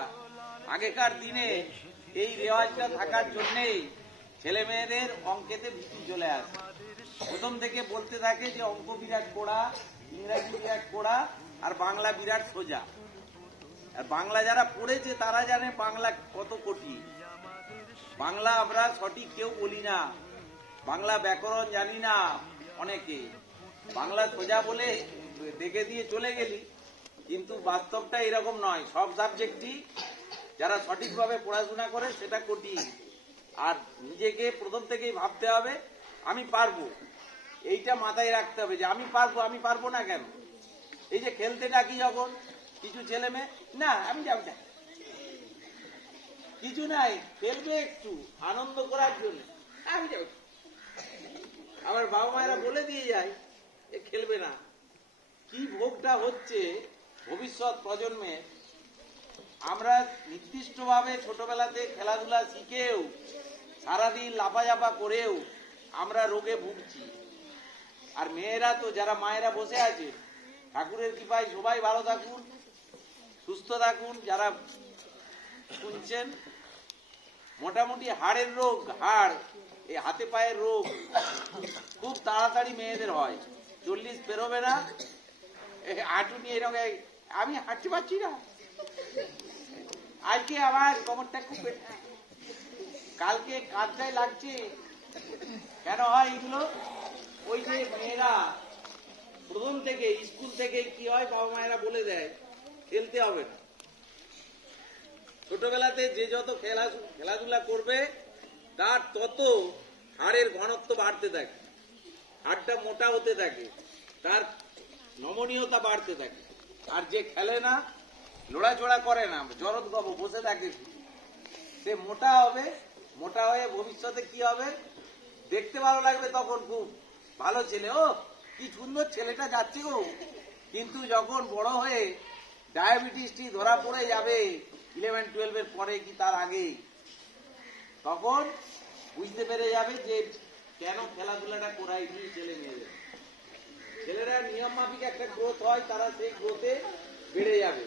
আগেকার দিনে এই রেওয়াজটা থাকার জন্যেই ছেলে মেয়েদের অঙ্কেতে ভীতি চলে আসে। প্রথম থেকে বলতে থাকে যে অঙ্ক বিরাট কড়া, ইংরাজি বিরাট কড়া, আর বাংলা বিরাট সোজা। আর বাংলা যারা পড়েছে তারা জানে বাংলা কত কঠিন। বাংলা আমরা সঠিক কেউ বলি না, বাংলা ব্যাকরণ জানি না অনেকে। বাংলা সোজা বলে দেখে দিয়ে চলে গেলি, কিন্তু বাস্তবটা এরকম নয়। সব সাবজেক্টই যারা সঠিকভাবে পড়াশোনা করে সেটা কঠিন। আর নিজেকে প্রথম থেকেই ভাবতে হবে আমি পারবো, এইটা মাথায় রাখতে হবে যে আমি পারবো। আমি পারবো না কেন? এই যে খেলতে ডাকি যখন কিছু ছেলে মেয়ে, না আমি যাবো না, কিছু নাই, খেলবে একটু আনন্দ করার জন্য, আমি যাবো। আমার বাবা মায়েরা বলে দিয়ে যায় এ খেলবে না। কি ভোগটা হচ্ছে ভবিষ্যৎ প্রজন্মে। আমরা নির্দিষ্টভাবে ছোটবেলাতে খেলাধুলা শিখেও সারাদিন লাফাঝাপা করেও আমরা রোগে ভুগছি। আর মেয়েরা তো, যারা মায়েরা বসে আছে, ঠাকুরের কৃপায় সবাই ভালো থাকুন, সুস্থ থাকুন। যারা শুনছেন, মোটামুটি হাড়ের রোগ, এই হাতে পায়ের রোগ খুব তাড়াতাড়ি মেয়েদের হয়। 40 পেরোবে না, হাঁটু নিয়ে এরকম, আমি হাঁটতে পারছি না, আজকে আমার কোমরটা খুব, কালকে কাঁধটায় লাগছে। কেন হয় এগুলো? ওই যে মেয়েরা প্রথম থেকে স্কুল থেকে কি হয়, বাবা মায়েরা বলে দেয় খেলতে হবে না। ছোটবেলাতে যে যত খেলাধুলা করবে তার তত হাড়ের ঘনত্ব বাড়তে থাকে, হাড়টা মোটা হতে থাকে, তার নমনীয়তা বাড়তে থাকে। আর যে খেলে না, লড়াচড়া করে না, জড়ৎগব বসে থাকে, সে মোটা হবে। মোটা হয়ে ভবিষ্যতে কি হবে? দেখতে ভালো লাগবে তখন, খুব ভালো ছেলে, ও কি সুন্দর ছেলেটা যাচ্ছে গো। কিন্তু যখন বড় হয়ে ডায়াবেটিসটি ধরা পড়ে যাবে 11-12 পরে কি তার আগে, তখন বুঝতে পেরে যাবে যে কেন খেলাধুলাটা করাইনি ছেলে মেয়েদের। ছেলেরা নিয়ম মাফিক একটা গ্রোথ হয়, তারা সেই গ্রোথে বেড়ে যাবে।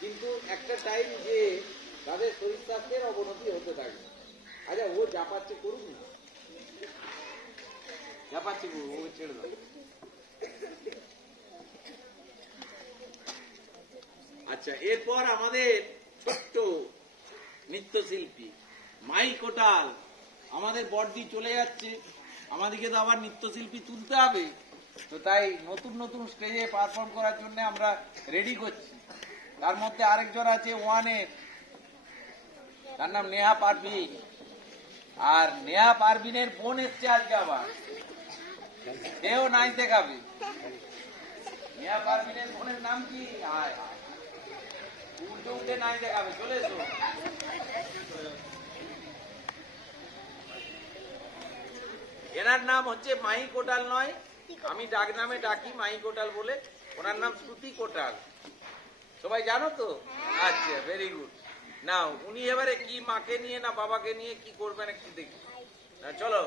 কিন্তু একটা টাইম যে তাদের শরীর স্বাস্থ্যের অবনতি হতে থাকে। আচ্ছা, ও যা পাচ্ছে করুক না, যা পাচ্ছে করুক, ও ছেড়ে দাও। আচ্ছা, এরপর আমাদের ছোট্ট নৃত্যশিল্পী মাই কোটাল, আমাদের বড়দি চলে যাচ্ছে, আমাদেরকে তো আবার নৃত্যশিল্পী তুলতে হবে, তো তাই নতুন নতুন স্টেজে পারফর্ম করার জন্য আমরা রেডি করছি। তার মধ্যে আরেকজন আছে ওয়ানের, তার নাম নেহা পারভিন, আর নেহা পারভিনের বোন এসছে আজকে আবার, সেও নাচ দেখাবে। নেহা পারভিনের বোনের নাম কি? উল্টে উল্টে নাচ দেখাবে, চলে এসো। এনার নাম হচ্ছে মাহি কোটাল নয়, আমি ডাক নামে ডাকি মাহি কোটাল বলে, ওনার নাম শ্রুতি কোটাল, সবাই জানো তো? আচ্ছা, ভেরি গুড। না উনি এবারে কি মাকে নিয়ে না বাবাকে নিয়ে কি করবেন একটু দেখি না, চলো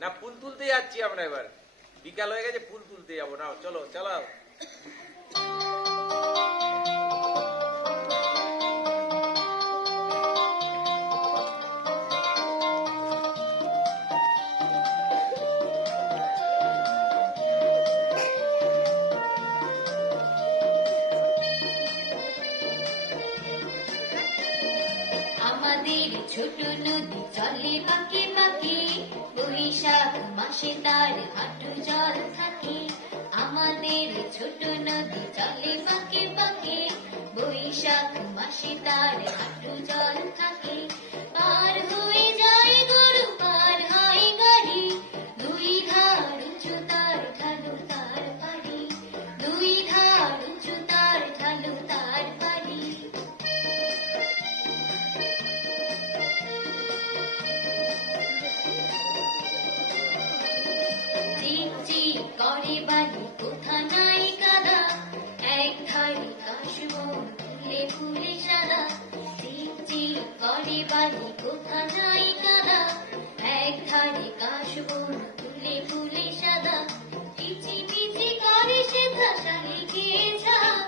না, ফুল তুলতে যাচ্ছি আমরা, এবার বিকাল হয়ে গেছে, ফুল তুলতে যাবো না, চলো চালাও। ছোট নদী চলে বাঁকে বাঁকে, বৈশাখ মাসে তার হাঁটু জল থাকে। আমাদের ছোট নদী চলে বাঁকে বাঁকে, বৈশাখ মাসে তার হাঁটু জল থাকে। পার হয়ে যায় গরু, পার হয় গাড়ি, দুই ধার উঁচু তার ঢালু তার বাড়ি, দুই ধার উঁচু তার ঢালু তার বাড়ি। করে বাড়ি কোথা নাই কাদা, এক ধারে কাশবন ফুলে ফুলে সাদা। চিকচিক করে বাড়ি কোথা নাই কাদা, এক ধারে কাশবন ফুলে ফুলে সাদা। পিচি পিচি করে সেথা শালিকে ঝাঁক,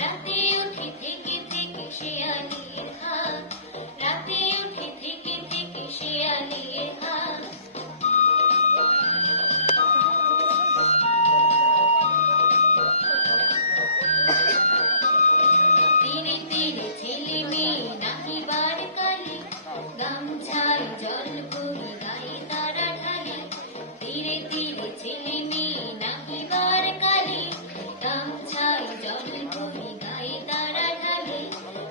রাতে উঠে থেকে থেকে শেয়ালের হাত, রাতে উঠে থেকে থেকে শেয়ালের হাত। তীরে তীরে ছেলে মেয়ে নাহিবার কালে, গামছায় জল ভরে গায়ে তারা ঢালে। তীরে তীরে ছেলে মেয়ে নাহিবার কালে, গামছায় জল ভরে গায়ে তারা ঢালে।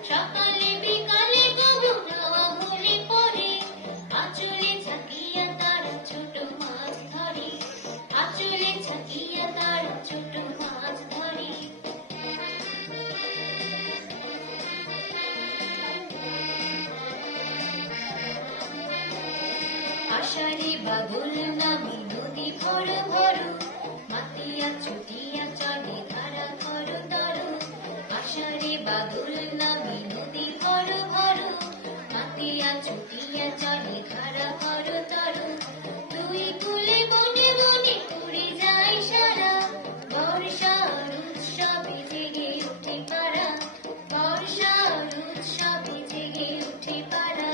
সকালে বিকালে কবু নাওয়া হলে পরে, আঁচলে ছাকিয়া তারা ছোট মাছ ধরে, আঁচলে ছাকিয়া তারা ছোট মাছ ধরে। আষাঢ়ে বাদল নামে নদী ভর ভর, মাতিয়া ছুটিয়া চলে ধারা ভর ধর। আষাঢ়ে বাদল নামে নদী ভর ভর, মাতিয়া ছুটিয়া চলে ধারা ভর ধর। দুই কুলে বনে বনে ঘুরে যায় সারা, বর্ষার উৎসবে জেগে উঠে পাড়া, বর্ষার উৎসবে জেগে উঠে পাড়া।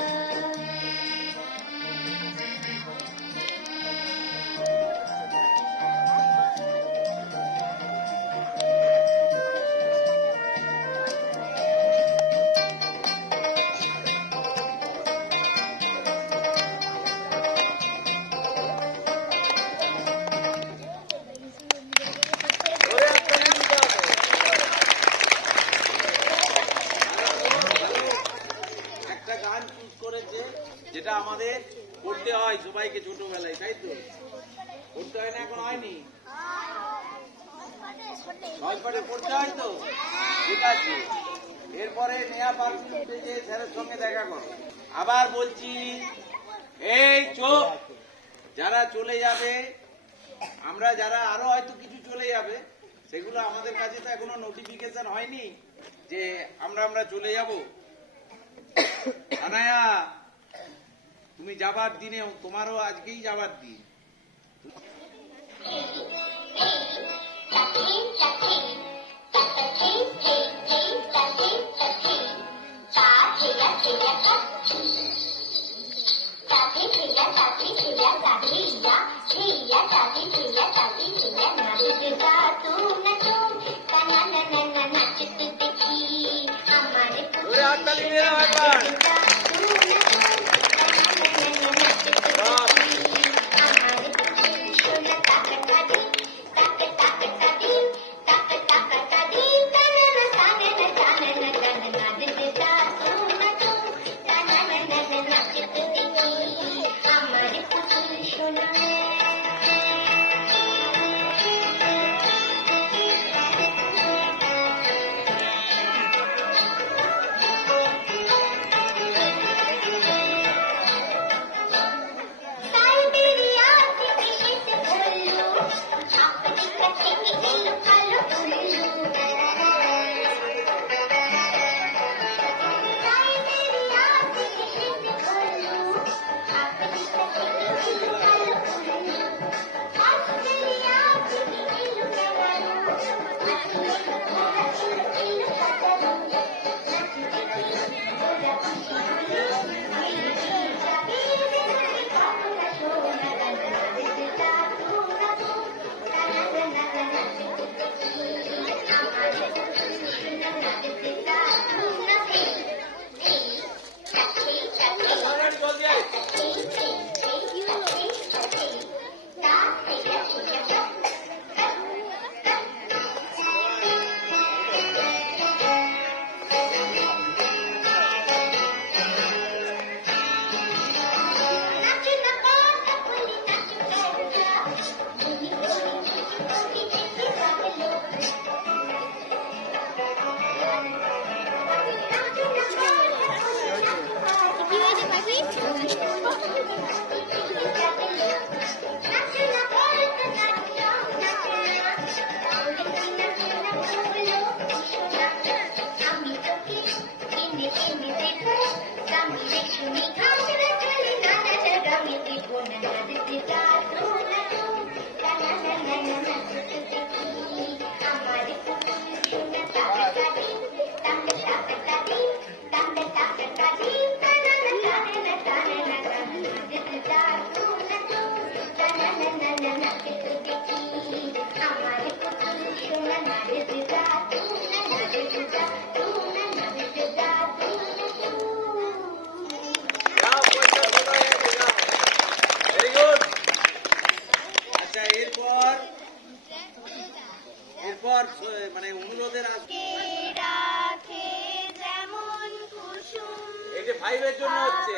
একটা গান চুজ করেছে যেটা আমাদের করতে হয় সবাইকে ছোটবেলায়, তাই তো? করতে হয় না, এখন হয়নি? সহজপাঠে করতে হয় তো, ঠিক আছে। এরপরে নেহা পারভিন স্টেজে স্যারের সঙ্গে দেখা করো। আবার বলছি, এই চোখ, যারা চলে যাবে, আমরা যারা আরো হয়তো কিছু চলে যাবে, সেগুলো আমাদের কাছে তো এখনো নোটিফিকেশন হয়নি যে আমরা চলে যাব। আনায়া, তুমি যাবার দিনে, তোমারও আজকেই যাবার দিন। तू न तू, ना ना ना ना ना এরপর মানে অনুরোধের এই যে 5 এর জন্য হচ্ছে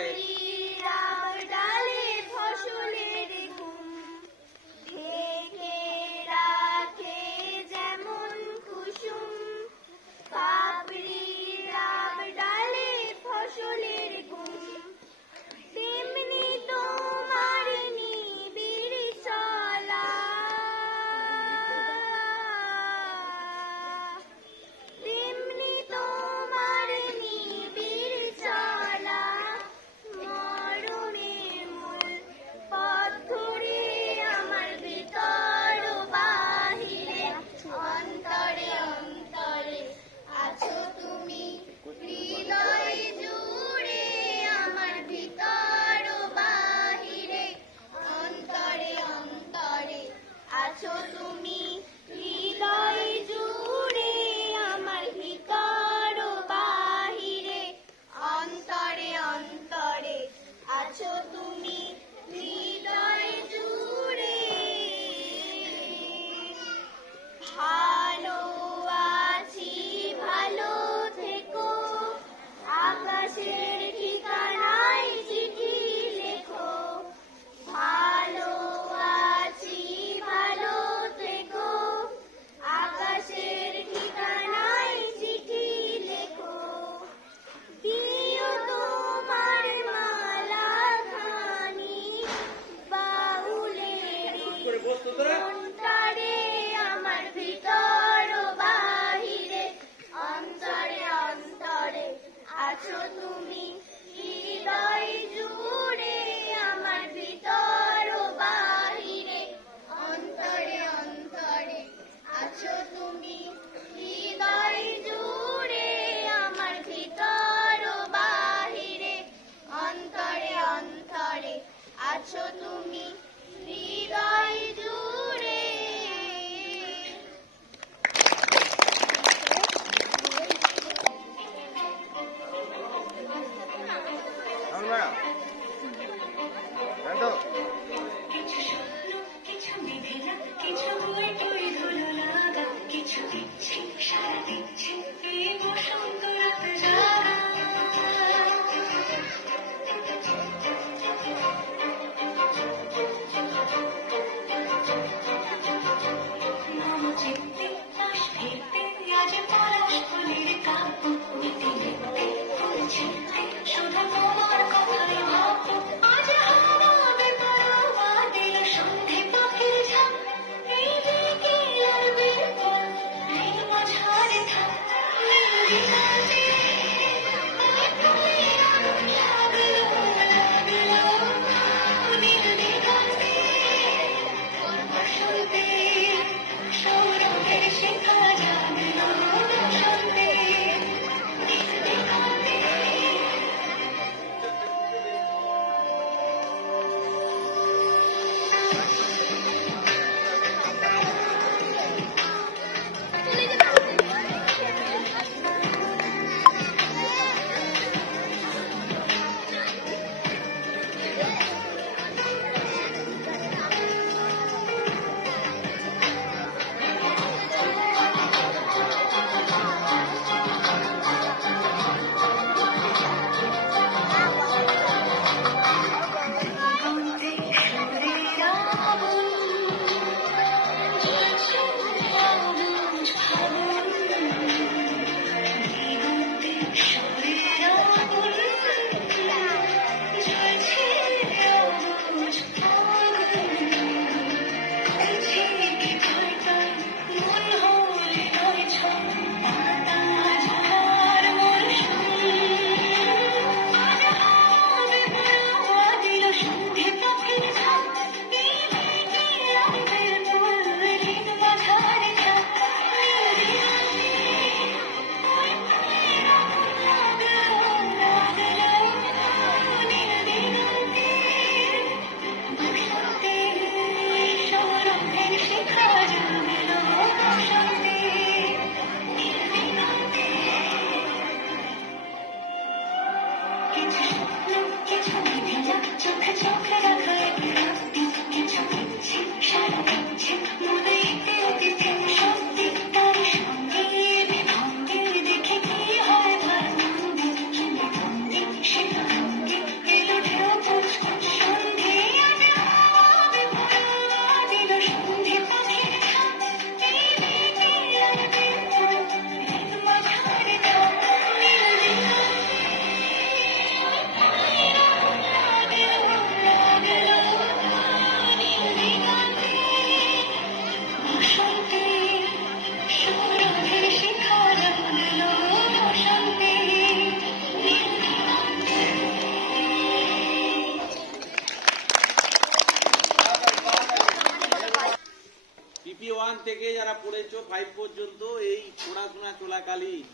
এনেছো 5 পর্যন্ত, এই পড়াশোনা চলাকালীন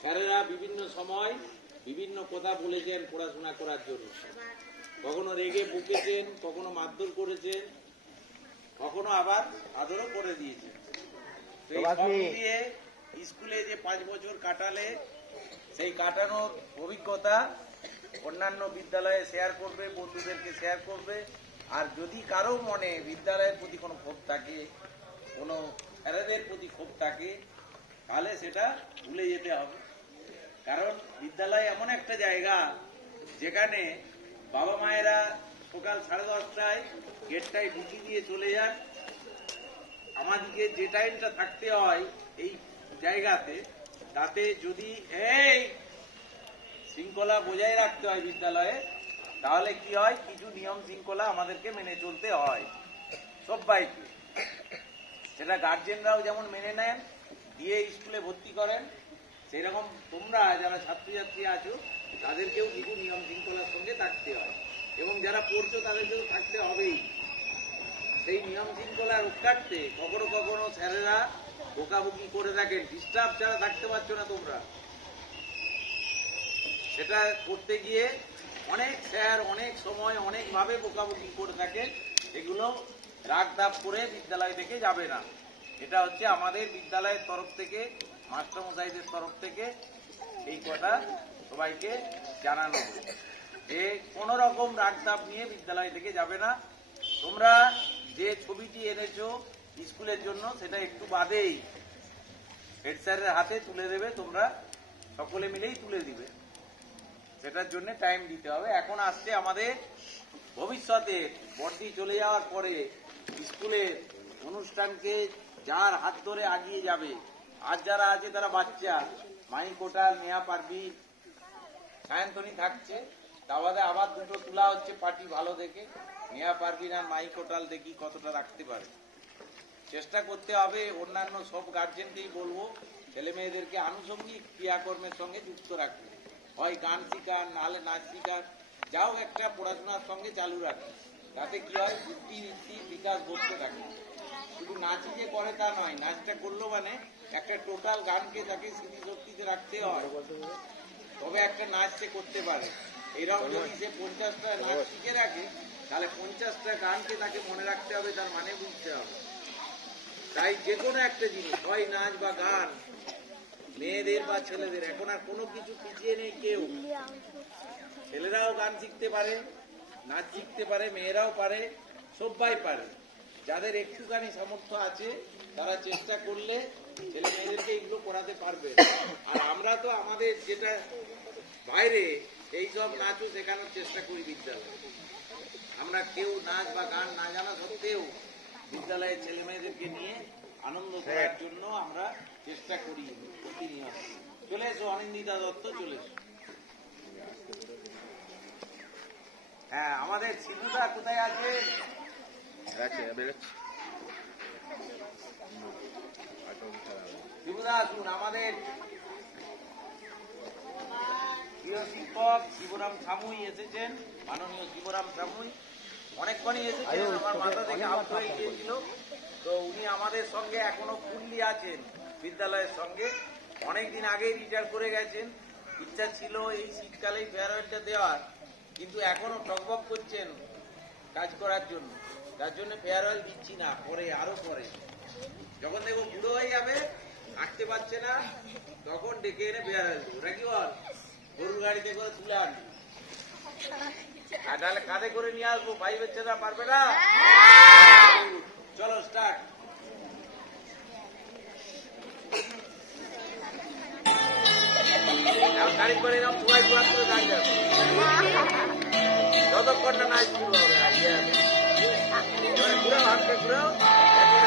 স্যারেরা বিভিন্ন সময় বিভিন্ন কথা বলেছেন পড়াশোনা করার জন্য। কখনো রেগে বকেছেন, কখনো মারধর করেছেন, কখনো আবার আদরও করে দিয়েছেন। তো এই সব মিলিয়ে স্কুলে যে 5 বছর কাটালে সেই কাটানোর অভিজ্ঞতা অন্যান্য বিদ্যালয়ে শেয়ার করবে, বন্ধুদেরকে শেয়ার করবে। আর যদি কারো মনে বিদ্যালয়ের প্রতি কোনো ক্ষোভ থাকে, কোনো স্যারেদের প্রতি ক্ষোভ থাকে, তাহলে সেটা ভুলে যেতে হবে। কারণ বিদ্যালয় এমন একটা জায়গা যেখানে বাবা মায়েরা সকাল 10:30টায় গেটটায় ঢুকিয়ে দিয়ে চলে যান। আমাদেরকে যে টাইমটা থাকতে হয় এই জায়গাতে, তাতে যদি এই শৃঙ্খলা বজায় রাখতে হয় বিদ্যালয়ে, তাহলে কি হয়, কিছু নিয়ম শৃঙ্খলা আমাদেরকে মেনে চলতে হয় সবাইকে। সেটা গার্জেনরাও যেমন মেনে নেন, দিয়ে স্কুলে ভর্তি করেন, সেরকম তোমরা যারা ছাত্রছাত্রী আছো তাদেরকেও কিছু নিয়ম শৃঙ্খলার সঙ্গে থাকতে হয়, এবং যারা পড়ছো তাদেরকেও থাকতে হবেই। সেই নিয়ম শৃঙ্খলা রক্ষার্থে কখনো কখনো স্যারেরা বকাবকি করে থাকেন, ডিস্টার্ব ছাড়া থাকতে পারছো না তোমরা। সেটা করতে গিয়ে অনেক স্যার অনেক সময় অনেকভাবে বকাবকি করে থাকেন। এগুলো রাগ ধাপ করে বিদ্যালয় থেকে যাবে না। এটা হচ্ছে আমাদের বিদ্যালয়ের তরফ থেকে, মাস্টারমশাইদের তরফ থেকে এই কথা সবাইকে জানানো হবে যে কোনো রকম রাগ ধাপ নিয়ে বিদ্যালয় থেকে যাবে না। তোমরা যে ছবিটি এনেছো স্কুলের জন্য, সেটা একটু বাদেই হেড স্যারের হাতে তুলে দেবে, তোমরা সকলে মিলেই তুলে দিবে। সেটার জন্য টাইম দিতে হবে। এখন আসছে আমাদের ভবিষ্যতে বর্দি চলে যাওয়ার পরে স্কুলের অনুষ্ঠানকে যার হাত ধরে আগিয়ে যাবে। আর যারা আছে তারা বাচ্চা, মাই কোটাল, নেহা পারভীন, সায়ন্তনী থাকছে, তা বাদে আবার দুটো তোলা হচ্ছে পার্টি ভালো দেখে। নেহা পারভীন আর মাই কোটাল দেখি কতটা রাখতে পারে। চেষ্টা করতে হবে। অন্যান্য সব গার্জেনকেই বলবো ছেলে মেয়েদেরকে আনুষঙ্গিক ক্রিয়াকর্মের সঙ্গে যুক্ত রাখবে। হয় গান শিখান, নাহলে নাচ শিখান, যাও একটা পড়াশোনার সঙ্গে চালু রাখে। তাতে কি হয়, বুদ্ধিবৃত্তির বিকাশ ঘটতে থাকে। শুধু নাচই যে করে তা নয়, নাচটা করলো মানে একটা টোটাল গানকে তাকে স্মৃতিশক্তিতে রাখতে হয়, তবে একটা নাচ সে করতে পারে। এরকম যদি সে 50টা নাচ শিখে রাখে, তাহলে 50টা গানকে তাকে মনে রাখতে হবে, তার মানে বুঝতে হবে। তাই যে কোনো একটা জিনিস, হয় নাচ বা গান, মেয়েদের বা ছেলেদের, এখন আর কোনো কিছু পিছিয়ে নেই কেউ। ছেলেরাও গান শিখতে পারে, নাচ শিখতে পারে, মেয়েরাও পারে, সবাই পারে। যাদের একটুখানি সামর্থ্য আছে তারা চেষ্টা করলে ছেলে মেয়েদেরকে এগুলো করাতে পারবে। আর আমরা তো আমাদের যেটা বাইরে এই সব নাচও শেখানোর চেষ্টা করি বিদ্যালয়ে। আমরা কেউ নাচ বা গান না জানা সত্ত্বেও বিদ্যালয়ের ছেলে মেয়েদেরকে নিয়ে আনন্দ করার জন্য আমরা চেষ্টা করি প্রতিনিয়ত। চলে এসো অনিন্দিতা দত্ত, চলে এসো। হ্যাঁ, আমাদের শিবুদা কোথায় আছে? শিবুদা আসুন। আমাদের প্রিয় শিক্ষক শিবরাম সামুই এসেছেন, মাননীয় শিবরাম সামুই অনেকক্ষণই এসেছেন। আমার মাথা থেকে আউট হয়ে গিয়েছিল, তো উনি আমাদের সঙ্গে এখনো ফুললি আছেন বিদ্যালয়ের সঙ্গে। অনেকদিন আগেই রিটায়ার করে গেছেন। ইচ্ছা ছিল এই শীতকালেই ফেয়ারওয়েলটা দেওয়ার, কিন্তু এখনো টকবক করছেন কাজ করার জন্য। তার জন্য ফেয়ারওয়েল দিচ্ছি না, পরে আরো পরে যখন দেখো বুড়ো হয়ে যাবে, হাঁটতে পারছে না, তখন ডেকে এনে ফেয়ারওয়েল দেবো। নাকি বল? গরুর গাড়িতে করে তুলে আনবি, আর তাহলে কাঁধে করে নিয়ে আসবো। ভাই বাচ্চারা পারবে না? চলো স্টার্ট। গাড়ি করে এরকম সবাই দোয়া করে দাঁড়িয়ে যাবে, যতক্ষণ না নাচ শুরু হবে। ঘুরাও, হাতটা ঘুরাও, কেমন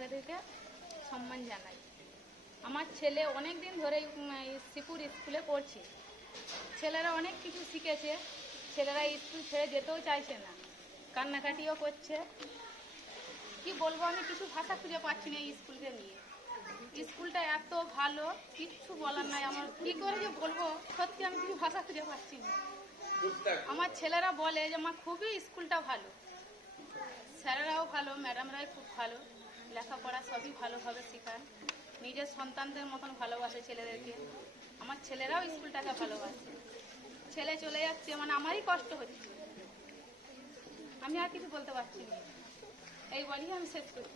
তাদেরকে সম্মান জানাই। আমার ছেলে অনেক দিন ধরে শিপুর স্কুলে পড়ছে। ছেলেরা অনেক কিছু শিখেছে, ছেলেরা স্কুল ছেড়ে যেতেও চাইছে না, কান্নাকাটিও করছে। কি বলবো, আমি কিছু ভাষা খুঁজে পাচ্ছি না এই স্কুলকে নিয়ে। স্কুলটা এত ভালো, কিচ্ছু বলার নাই আমার, কি করে যে বলবো, সত্যি আমি কিছু ভাষা খুঁজে পাচ্ছি না। আমার ছেলেরা বলে যে মা খুবই স্কুলটা ভালো, স্যারেরাও ভালো, ম্যাডামরাই খুব ভালো, লেখাপড়া সবই ভালোভাবে শেখান, নিজের সন্তানদের মতন ভালোবাসে ছেলেদেরকে। আমার ছেলেরাও স্কুলটাকে ভালোবাসে। ছেলে চলে যাচ্ছে মানে আমারই কষ্ট হচ্ছে, আমি আর কিছু বলতে পারছি না। এই বলেই আমি শেষ করি।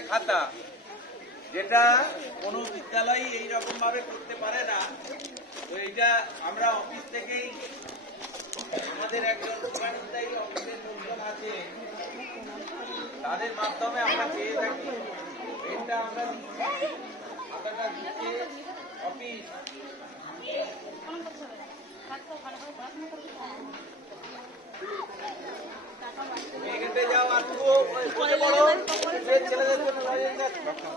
করে খাতা, যেটা কোনো বিদ্যালয় এইরকম ভাবে করতে পারে না। তো এইটা আমরা অফিস থেকেই, আমাদের একজন দোকানদারি অফিসের লোকজন আছে, তাদের মাধ্যমে আমরা পেয়ে থাকি। এটা আমরা খাতাটা দিচ্ছে অফিস। এখানে যাও আসবো, ছেলেদের জন্য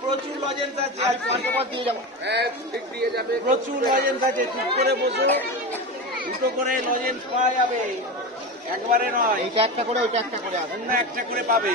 প্রচুর লজেন্স আছে, প্রচুর লজেন্স আছে। চুপ করে বসো, দুটো করে লজেন্স পাওয়া যাবে, একবারে নয়। এইটা একটা করে, ওইটা একটা করে, অন্য একটা করে পাবে।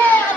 Yeah.